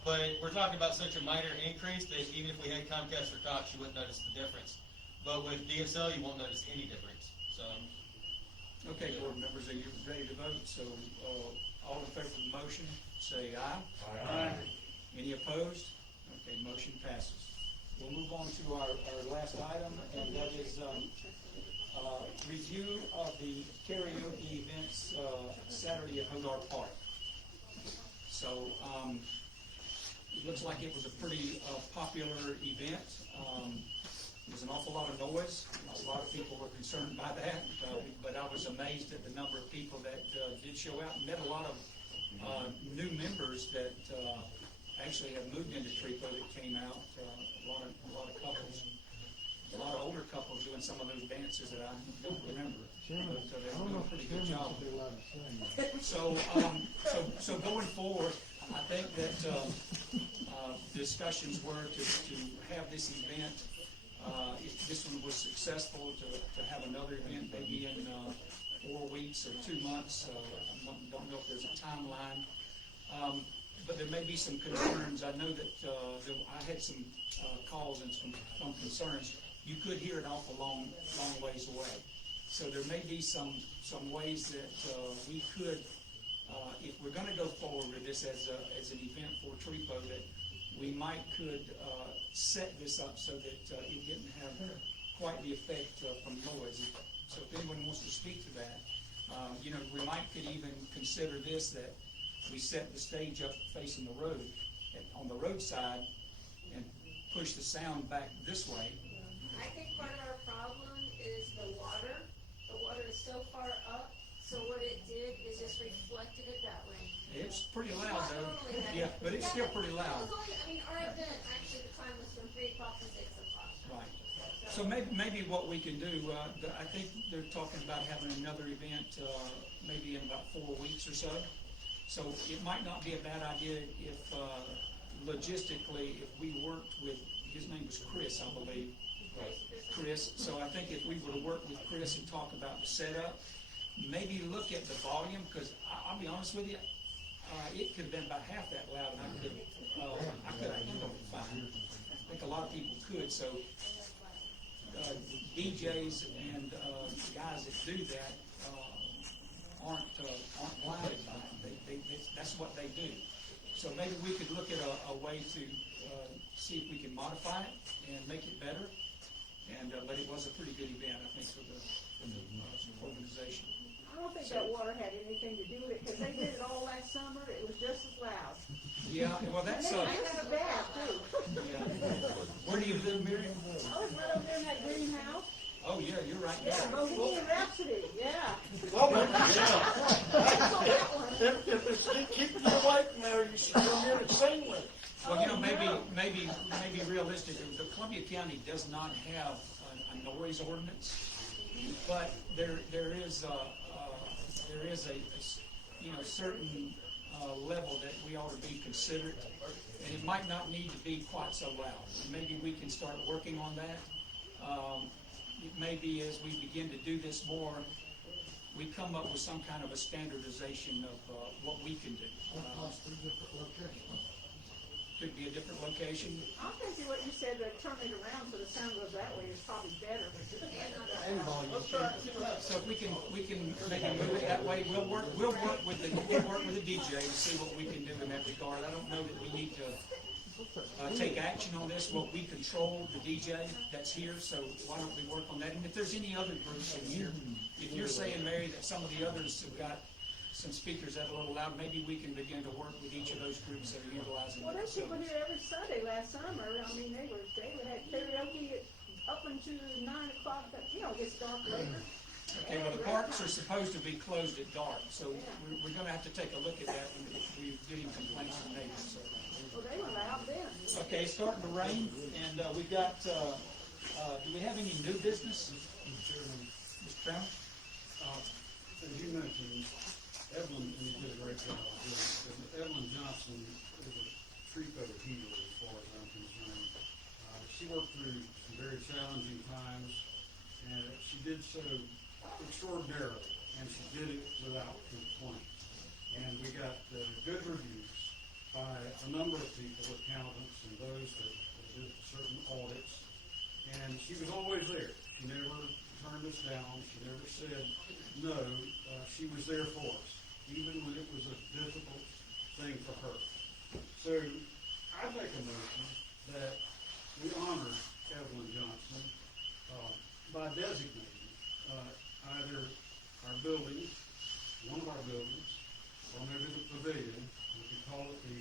But we're talking about such a minor increase that even if we had Comcast or Cox, you wouldn't notice the difference. But with DSL, you won't notice any difference, so. Okay, board members, are you ready to vote? So, all in favor of the motion, say aye. Aye. Any opposed? Okay, motion passes. We'll move on to our last item, and that is, review of the karaoke events, Saturday at Hodar Park. So, it looks like it was a pretty, popular event. There was an awful lot of noise. A lot of people were concerned by that, but I was amazed at the number of people that, did show out, and met a lot of, new members that, actually have moved into TREPO that came out, a lot of couples. A lot of older couples doing some of those dances that I don't remember, but they're doing a pretty good job. So going forward, I think that discussions were to have this event, if this one was successful, to have another event maybe in 4 weeks or 2 months. I don't know if there's a timeline. But there may be some concerns. I know that I had some calls and some concerns. You could hear an awful long ways away. So there may be some ways that we could, if we're going to go forward with this as an event for TREPO, that we could set this up so that it didn't have quite the effect from noise. So if anyone wants to speak to that, we could even consider this, that we set the stage up facing the road, on the roadside, and push the sound back this way. I think part of our problem is the water. The water is so far up, so what it did is just reflected it that way. It's pretty loud though. Totally that. Yeah, but it's still pretty It loud. was only, our event, actually, the time was from 3 o'clock to 6 o'clock. Right. So maybe what we can do, I think they're talking about having another event, maybe in about 4 weeks or so. So it might not be a bad idea if, logistically, if we worked with, his name was Chris, I believe. Chris, so I think if we were to work with Chris and talk about the setup, maybe look at the volume, because I'll be honest with you, it could have been about half that loud, and I could have handled it fine. I think a lot of people could, so, DJs and, guys that do that, aren't blinded by it. That's what they do. So maybe we could look at a way to, see if we can modify it and make it better. And, but it was a pretty good event, I think, for the organization. I don't think that water had anything to do with it, because they did it all last summer, it was just as loud. Yeah, well, And that's, they had a bath too. yeah. Where do you live, Miriam? I was right over there in that greenhouse. Oh, yeah, you're right Yeah, there. Bohemian Rhapsody, yeah. Well, if it's keeping you awake from there, you should come here and sing with it. Well, you know, maybe realistic, the Columbia County does not have a noise ordinance, but there is a you know, certain level that we ought to be considerate, and it might not need to be quite so loud. Maybe we can start working on that. It may be as we begin to do this more, we come up with some kind of a standardization of what we can do. Possibly different location. Could be a different location. I'm thinking what you said, that turn it around so the sound goes that way is probably better. So if we can maybe move it that way, we'll work with the DJ to see what we can do in that regard. I don't know that we need to take action on this. What we control the DJ that's here, so why don't we work on that? And if there's any other groups in here, if you're saying, Mary, that some of the others have got some speakers that are a little loud, maybe we can begin to work with each of those groups that are utilizing Well, the there's people facilities. here every Sunday last summer. I mean, they had karaoke up until 9 o'clock. You know, it gets dark later. Okay, well, the parks are supposed to be closed at dark, so we're gonna have to take a look at that when we're getting complaints from neighbors, so. Well, they were loud then. Okay, it's starting to rain, and we've got, do we have any new business? Mr. Tramel? As you mentioned, Evelyn, and you did a great job of doing it. Evelyn Johnson is a TREPO healer as far as I'm concerned. She worked through some very challenging times, and she did so extraordinarily, and she did it without complaint. And we got good reviews by a number of people, accountants and those that did certain audits. And she was always there. She never turned us down. She never said no. She was there for us, even when it was a difficult thing for her. So I make a motion that we honor Evelyn Johnson by designating either our building, one of our buildings, or maybe the pavilion. We could call it the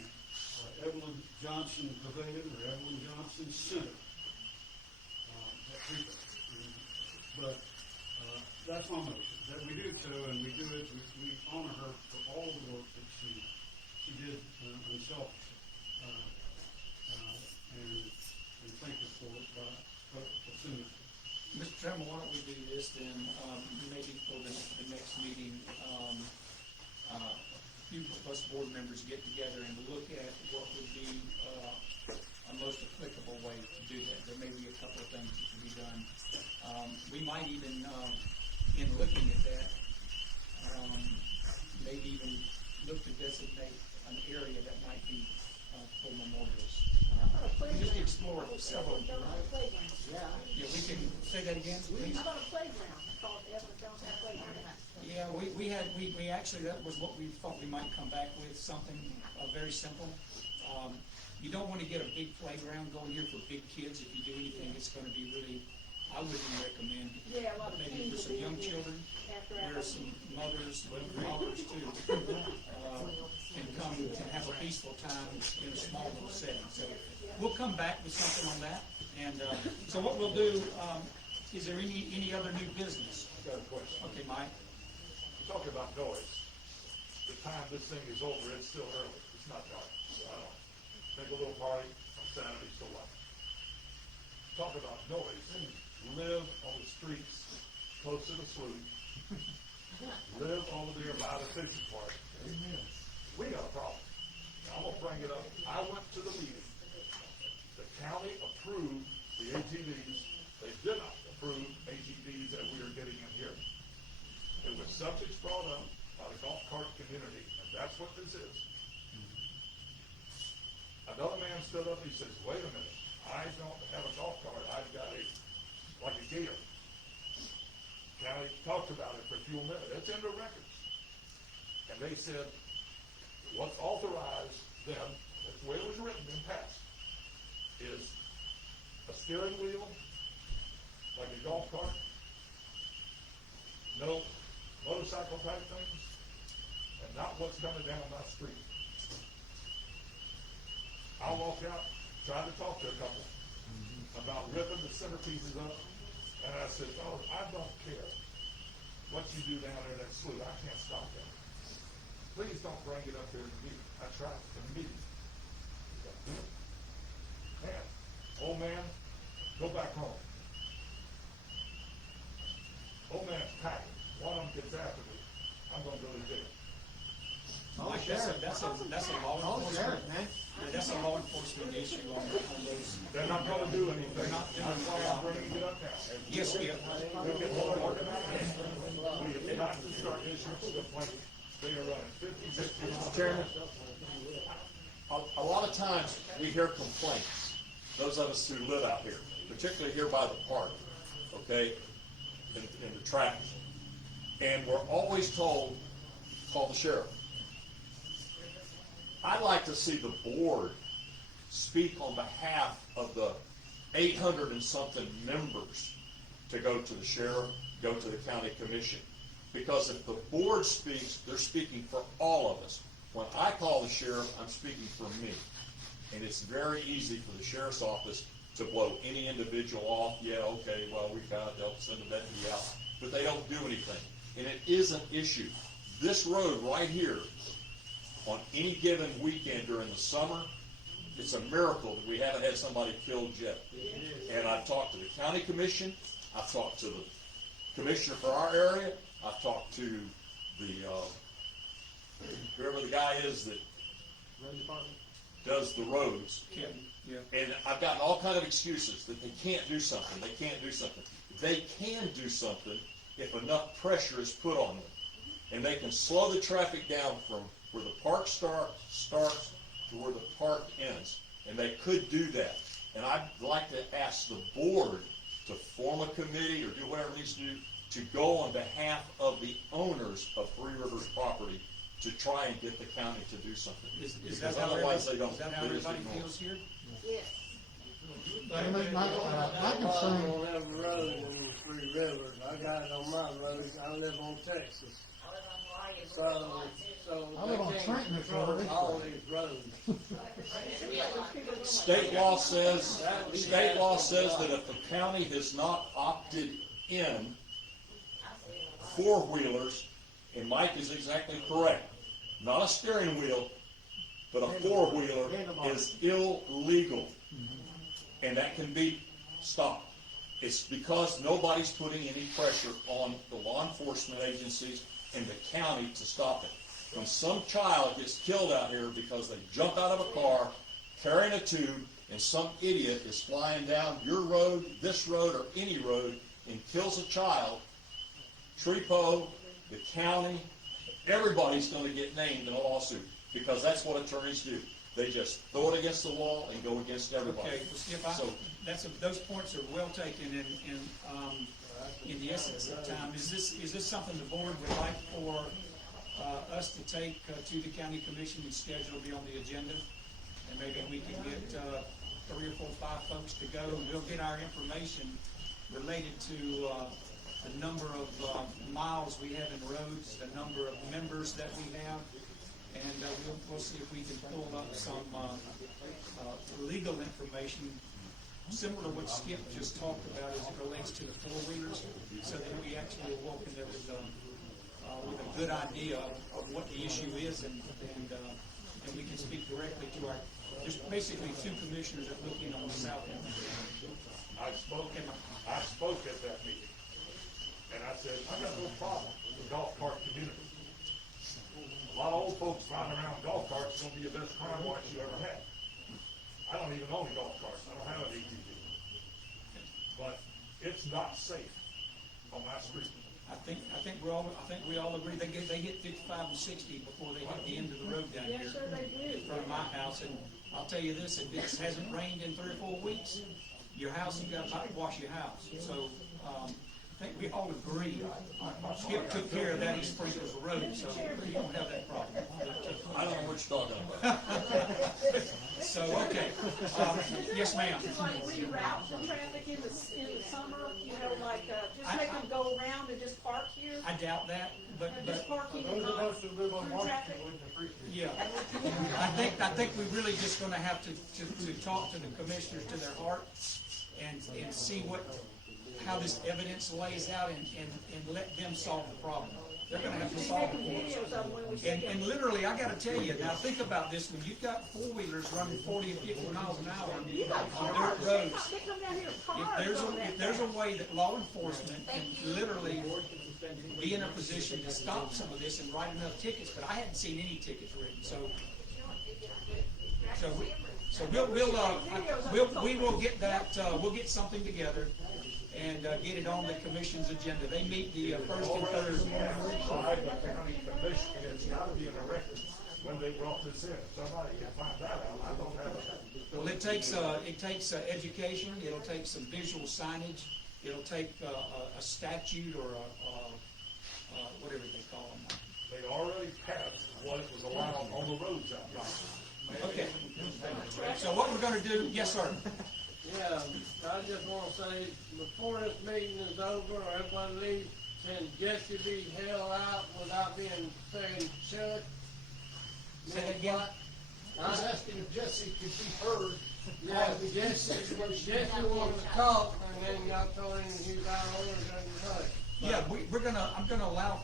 Evelyn Johnson Pavilion or Evelyn Johnson Center. But that's my motion, that we do so, and we do it, we honor her for all the work that she did unselfishly, and thank her for it by pursuing it. Mr. Tramel, why don't we do this then, maybe for the next meeting, a few of us board members get together and look at what would be a most applicable way to do that. There may be a couple of things that can be done. We might even, in looking at that, maybe even look to designate an area that might be for memorials. Just explore several. Yeah. Yeah, we can say that again, please. How about a playground? It's called the Evelyn Johnson Playground. Yeah, we actually, that was what we thought we might come back with, something very simple. You don't want to get a big playground going here for big kids. If you do anything, it's going to be really, I wouldn't recommend. Yeah, a lot of Maybe for teens some will be young in children, after where some mothers, fathers too, can come and have a peaceful time in a small little setting. So we'll come back with something on that. And so what we'll do, is there any other new business? Got a question. Okay, Mike. We're talking about noise. The time this thing is over, it's still early. It's not dark. So I don't make a little party on Saturday, so what? Talk about noise. Live on the streets close to the slough. Live over there by the fishing park. We got a problem. I'm gonna bring it up. I went to the meeting. The county approved the ATVs. They did not approve ATVs that we are getting in here. It was subjects brought up by the golf cart community, and that's what this is. Another man stood up, he says, wait a minute, I don't have a golf cart, I've got like a gator. County talked about it for a few minutes, it's in the records. And they said, what's authorized then, that's the way it was written and passed, is a steering wheel, like a golf cart, no motorcycle type things, and not what's coming down my street. I walked out, tried to talk to a couple about ripping the centerpieces up, and I said, oh, I don't care what you do down there in that slough, I can't stop that. Please don't bring it up here to me. I tried to meet. Man, old man, go back home. Old man's packing. One of them gets after me. I'm gonna go to jail. Mike, that's a law enforcement, yeah, that's a law enforcement issue on those. They're not gonna do anything. They're not doing That's why I'm bringing it up now. Yes, Skip. We'll get more organized. We have not to start issuing complaints. They are running 50, 60 miles. Chairman, a lot of times we hear complaints, those of us who live out here, particularly here by the park, okay, in the traffic. And we're always told, call the sheriff. I'd like to see the board speak on behalf of the 800 and something members to go to the sheriff, go to the county commission. Because if the board speaks, they're speaking for all of us. When I call the sheriff, I'm speaking for me. And it's very easy for the sheriff's office to blow any individual off. Yeah, okay, well, they'll send a deputy out. But they don't do anything. And it is an issue. This road right here, on any given weekend during the summer, it's a miracle that we haven't had somebody killed yet. And I've talked to the county commission, I've talked to the commissioner for our area, I've talked to the, whoever the guy is that does the roads. Yeah. And I've gotten all kind of excuses that they can't do something, they can't do something. They can do something if enough pressure is put on them. And they can slow the traffic down from where the park starts to where the park ends. And they could do that. And I'd like to ask the board to form a committee or do whatever it needs to do to go on behalf of the owners of Three Rivers property to try and get the county to do something. Is that Because how otherwise they everybody, don't. is that how They just everybody ignore it. feels here? Yes. My concern, I don't have a road in Three Rivers. I got it on my road. I live on Texas. So I live on they Trenton, can't it's control already- all these roads. State law says that if the county has not opted in four-wheelers, and Mike is exactly correct, not a steering wheel, but a four-wheeler is illegal. And that can be stopped. It's because nobody's putting any pressure on the law enforcement agencies and the county to stop it. When some child gets killed out here because they jumped out of a car carrying a tube and some idiot is flying down your road, this road, or any road and kills a child, TREPO, the county, everybody's going to get named in a lawsuit because that's what attorneys do. They just throw it against the wall and go against everybody. Okay, well, Skip, So, those points are well taken in the essence of time. Is this something the board would like for us to take to the county commission and schedule to be on the agenda? And maybe we can get 3 or 4 or 5 folks to go, and we'll get our information related to the number of miles we have in roads, the number of members that we have, and we'll see if we can pull up some legal information similar to what Skip just talked about as it relates to the four-wheelers, so that we actually will walk in there with a good idea of what the issue is, and we can speak directly to there's basically 2 commissioners that look in on the south end. I spoke at that meeting, and I said, I got no problem with the golf cart community. A lot of old folks riding around golf carts is gonna be the best crime watch you ever had. I don't even own a golf cart, I don't have an ATV. But it's not safe on my street. I think I think we all agree, they hit 55 and 60 before they hit the end of the road down here. Yes, sir, they do. In front of my house, and I'll tell you this, if it hasn't rained in 3 or 4 weeks, your house, you gotta wash your house. So, I think we all agree, Skip took care of that, he sprinkles the road, so you don't have that problem. I don't know what you're talking about. So, okay, yes, ma'am. To like reroute the traffic in the summer, you know, like, just make them go around and just park here? I doubt that, but, Just parking Those and of not us who live on through Washington traffic? wouldn't appreciate it. yeah. I think we're really just gonna have to talk to the commissioners to their heart and see how this evidence lays out and let them solve the problem. They're gonna have to solve it for us. Videos of them when we see them. And literally, I gotta tell you, now think about this, when you've got four-wheelers running 40 and 50 miles an hour You got on cars, dirt roads, they come down here with if cars on that. there's a way that law enforcement can literally be in a position to stop some of this and write enough tickets, but I hadn't seen any tickets written, so we will get that, we'll get something together and get it on the commission's agenda. They meet the first and third. I think the county commission, it's gotta be in the record when they brought this in. Somebody can find that out. I don't have a. Well, it takes education, it'll take some visual signage, it'll take a statute or whatever they call them. They already passed what was allowed on the roads out there. Okay. So what we're gonna do, yes, sir. Yeah, I just wanna say, before this meeting is over, or everybody leaves, send Jesse be held out without being saying shut. Say that again? I was asking if Jesse could be heard. Yeah, Jesse wanted to talk, and then y'all told him he was out of order and hush. Yeah, I'm gonna allow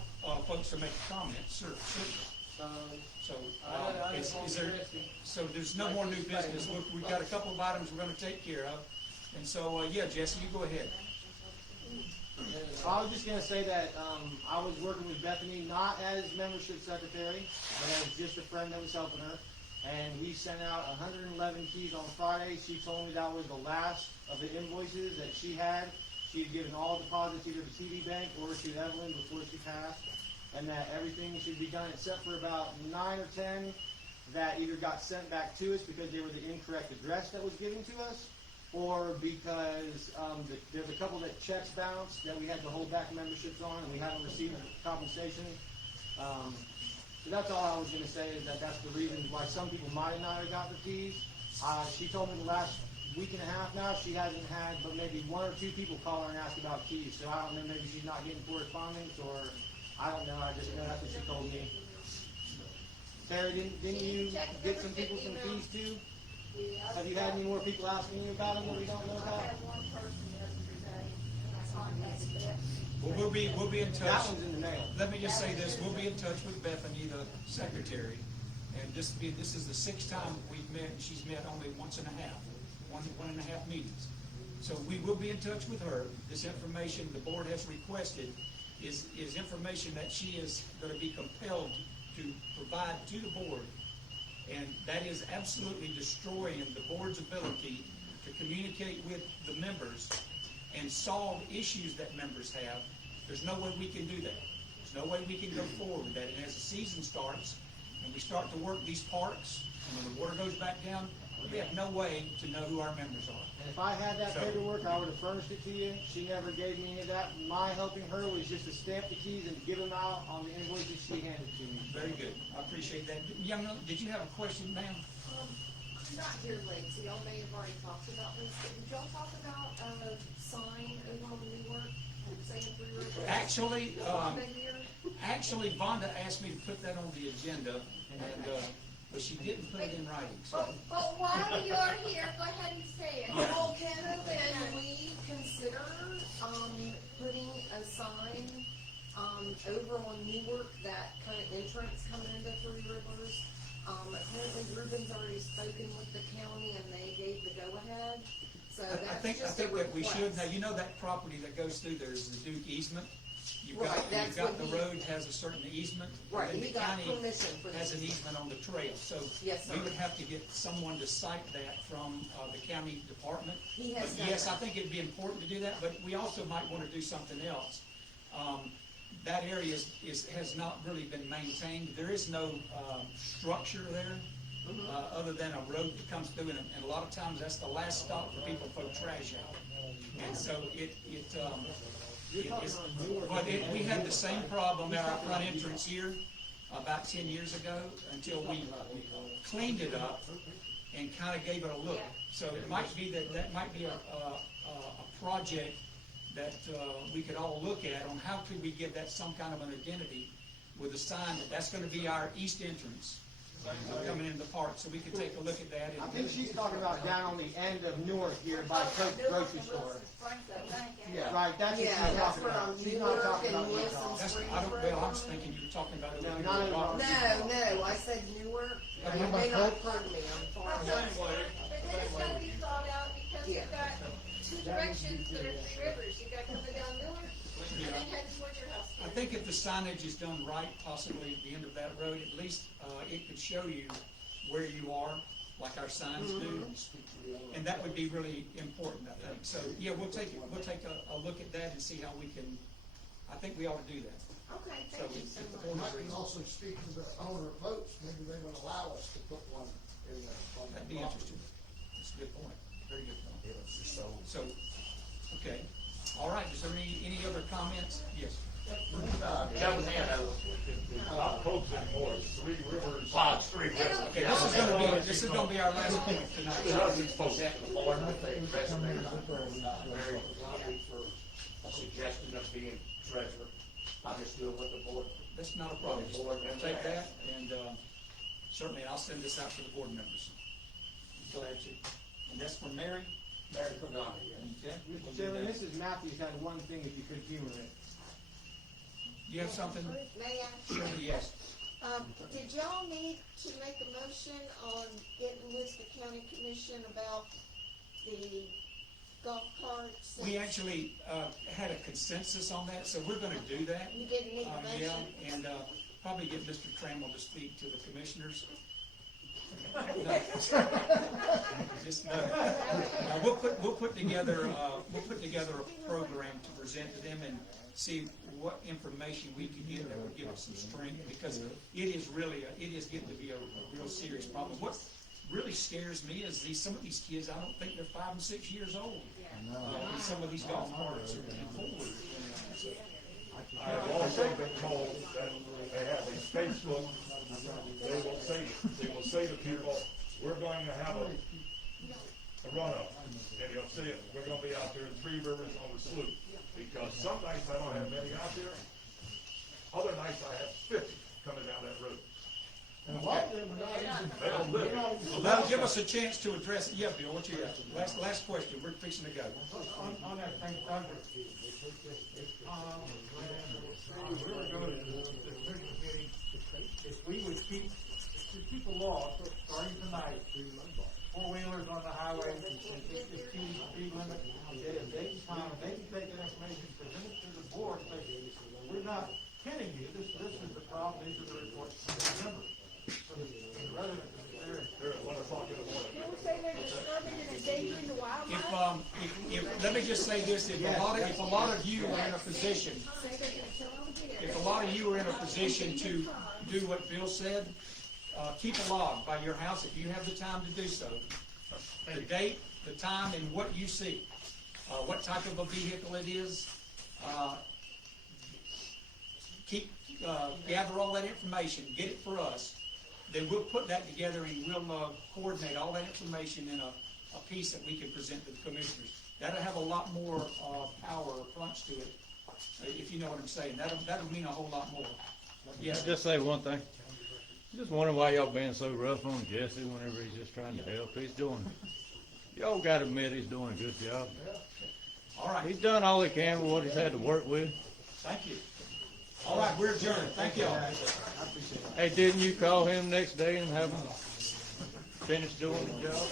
folks to make comments, certainly. So, so there's no more new business. We've got a couple of items we're gonna take care of. And so, yeah, Jesse, you go ahead. I was just gonna say that, I was working with Bethany, not as membership secretary, but as just a friend that was helping her. And we sent out 111 keys on Friday. She told me that was the last of the invoices that she had. She had given all deposits either to TD Bank or to Evelyn before she passed. And that everything should be done except for about 9 or 10 that either got sent back to us because they were the incorrect address that was given to us, or because there's a couple that checks bounced that we had to hold back memberships on and we haven't received compensation. So that's all I was going to say, is that that's the reason why some people might not have got the fees. She told me the last week and a half now she hasn't had but maybe 1 or 2 people call her and ask about fees. So I don't know, maybe she's not getting correspondence, or I don't know, I just know that's what she told me. Terry, didn't you get some people some fees too? Have you had any more people asking you about them that we don't know about? I had one person yesterday, and I contacted them. Well, we'll be in touch. That one's in the mail. Let me just say this, we'll be in touch with Bethany, the secretary, and this is the 6th time we've met, and she's met only once and a half, one and a half meetings. So we will be in touch with her. This information the board has requested is information that she is gonna be compelled to provide to the board. And that is absolutely destroying the board's ability to communicate with the members and solve issues that members have. There's no way we can do that. There's no way we can go forward with that. And as the season starts, and we start to work these parks, and when the water goes back down, we have no way to know who our members are. And if I had that paperwork, I would have furnished it to you. She never gave me any of that. My helping her was just to stamp the keys and give them out on the invoices she handed to me. Very good. I appreciate that. Young, did you have a question, ma'am? I'm not here late, so y'all may have already talked about this, but did y'all talk about a sign over on Newark saying 3 Rivers? Actually, Vonda asked me to put that on the agenda, and, but she didn't put it in writing, so. But while you're here, go ahead and say it. Well, can we consider, putting a sign, over on Newark, that kind of entrance coming into 3 Rivers? Apparently Ruben's already spoken with the county and they gave the go-ahead, so I think that we should, now, you know that property that goes through there is the Duke easement? You've got the road has a certain easement. Right, and he the got county permission for has this. an easement on the trail, so Yes, sir. we would have to get someone to cite that from, the county department. He has But done yes, that. I think it'd be important to do that, but we also might wanna do something else. that area has not really been maintained. There is no structure there, other than a road that comes through, and a lot of times that's the last stop for people to throw trash out. And so we had the same problem at our front entrance here about 10 years ago, until we cleaned it up and kind of gave it a look. So it might be that might be a project that we could all look at on how could we give that some kind of an identity with a sign that's going to be our east entrance coming into the park, so we could take a look at that. I think she's talking about down on the end of Newark here by Coke's grocery store. Yeah. Right, that's what she's talking about. She's not talking about That's, I was thinking you were talking about it. No, not at all. No, I said Newark. You may not have heard me, I'm sorry. But then it's gotta be thought out, because you've got two directions that are three rivers. You've got coming down Newark, and then heading towards your house. I think if the signage is done right, possibly at the end of that road, at least it could show you where you are, like our signs do, and that would be really important, I think. So yeah, we'll take a look at that and see how we can. I think we ought to do that. Okay, So thank you so if the much. board And I can agrees, also speak to the owner of boats, maybe they would allow us to put one in there. on the that'd be property. interesting. That's a good point. Very good point. Yeah, it's just so. So, okay, all right. Is there any other comments? Yes. Joan Nano, not Coke's anymore, it's Three Rivers. Three Rivers. Okay, this is gonna be our last point tonight. Doesn't supposed to. Board, I think President, very happy for a suggestion of being treasurer. I'm just doing what the board. That's not a problem. We'll take that, and certainly I'll send this out to the board members. And that's from Mary? Mary Pagani, yeah. Okay. we'll do Chairman, that. Mrs. Matthews had one thing, if you could humor it. You have something? May I? Sure, yes. Did y'all need to make a motion on getting with the county commission about the golf carts? We actually had a consensus on that, so we're gonna do that. You didn't need a motion? Yeah, and probably get Mr. Tramel to speak to the commissioners. Just, we'll put together a program to present to them and see what information we can get that would give us some strength, because it is getting to be a real serious problem. What really scares me is some of these kids, I don't think they're 5 and 6 years old. And some of these golf carts are forward. I have also been told that they have a Facebook, they will say to people, we're going to have a run-up, and you'll see it, we're gonna be out there in Three Rivers on the sloop, because some nights I don't have many out there, other nights I have 50 coming down that road. And a lot of them are not even. They don't live here. Well, that'll give us a chance to address it. Yeah, Bill, what you got? Last question, we're fixing to go. On that same subject, when we were going to the commission meeting, if we would keep a law starting tonight to four-wheelers on the highway, and speed limit, if they can take that information, present it to the board, say, we're not kidding you, this is the problem, these are the reports from the members. So the residents are there. Let us talk in the morning. Can we say they're disturbing and endangering the wildlife? If let me just say this, if a lot of you are in a position, if a lot of you are in a position to do what Bill said, keep a log by your house if you have the time to do so. The date, the time, and what you see, what type of a vehicle it is. Gather all that information, get it for us. Then we'll put that together and we'll coordinate all that information in a piece that we can present to the commissioners. That'll have a lot more power or punch to it, if you know what I'm saying. That'll mean a whole lot more. Yes. I'll just say one thing. Just wondering why y'all being so rough on Jesse whenever he's just trying to help. Y'all got to admit he's doing a good job. All right. He's done all he can with what he's had to work with. Thank you. All right, we're adjourned. Thank you all. Hey, didn't you call him next day and have him finish doing the job?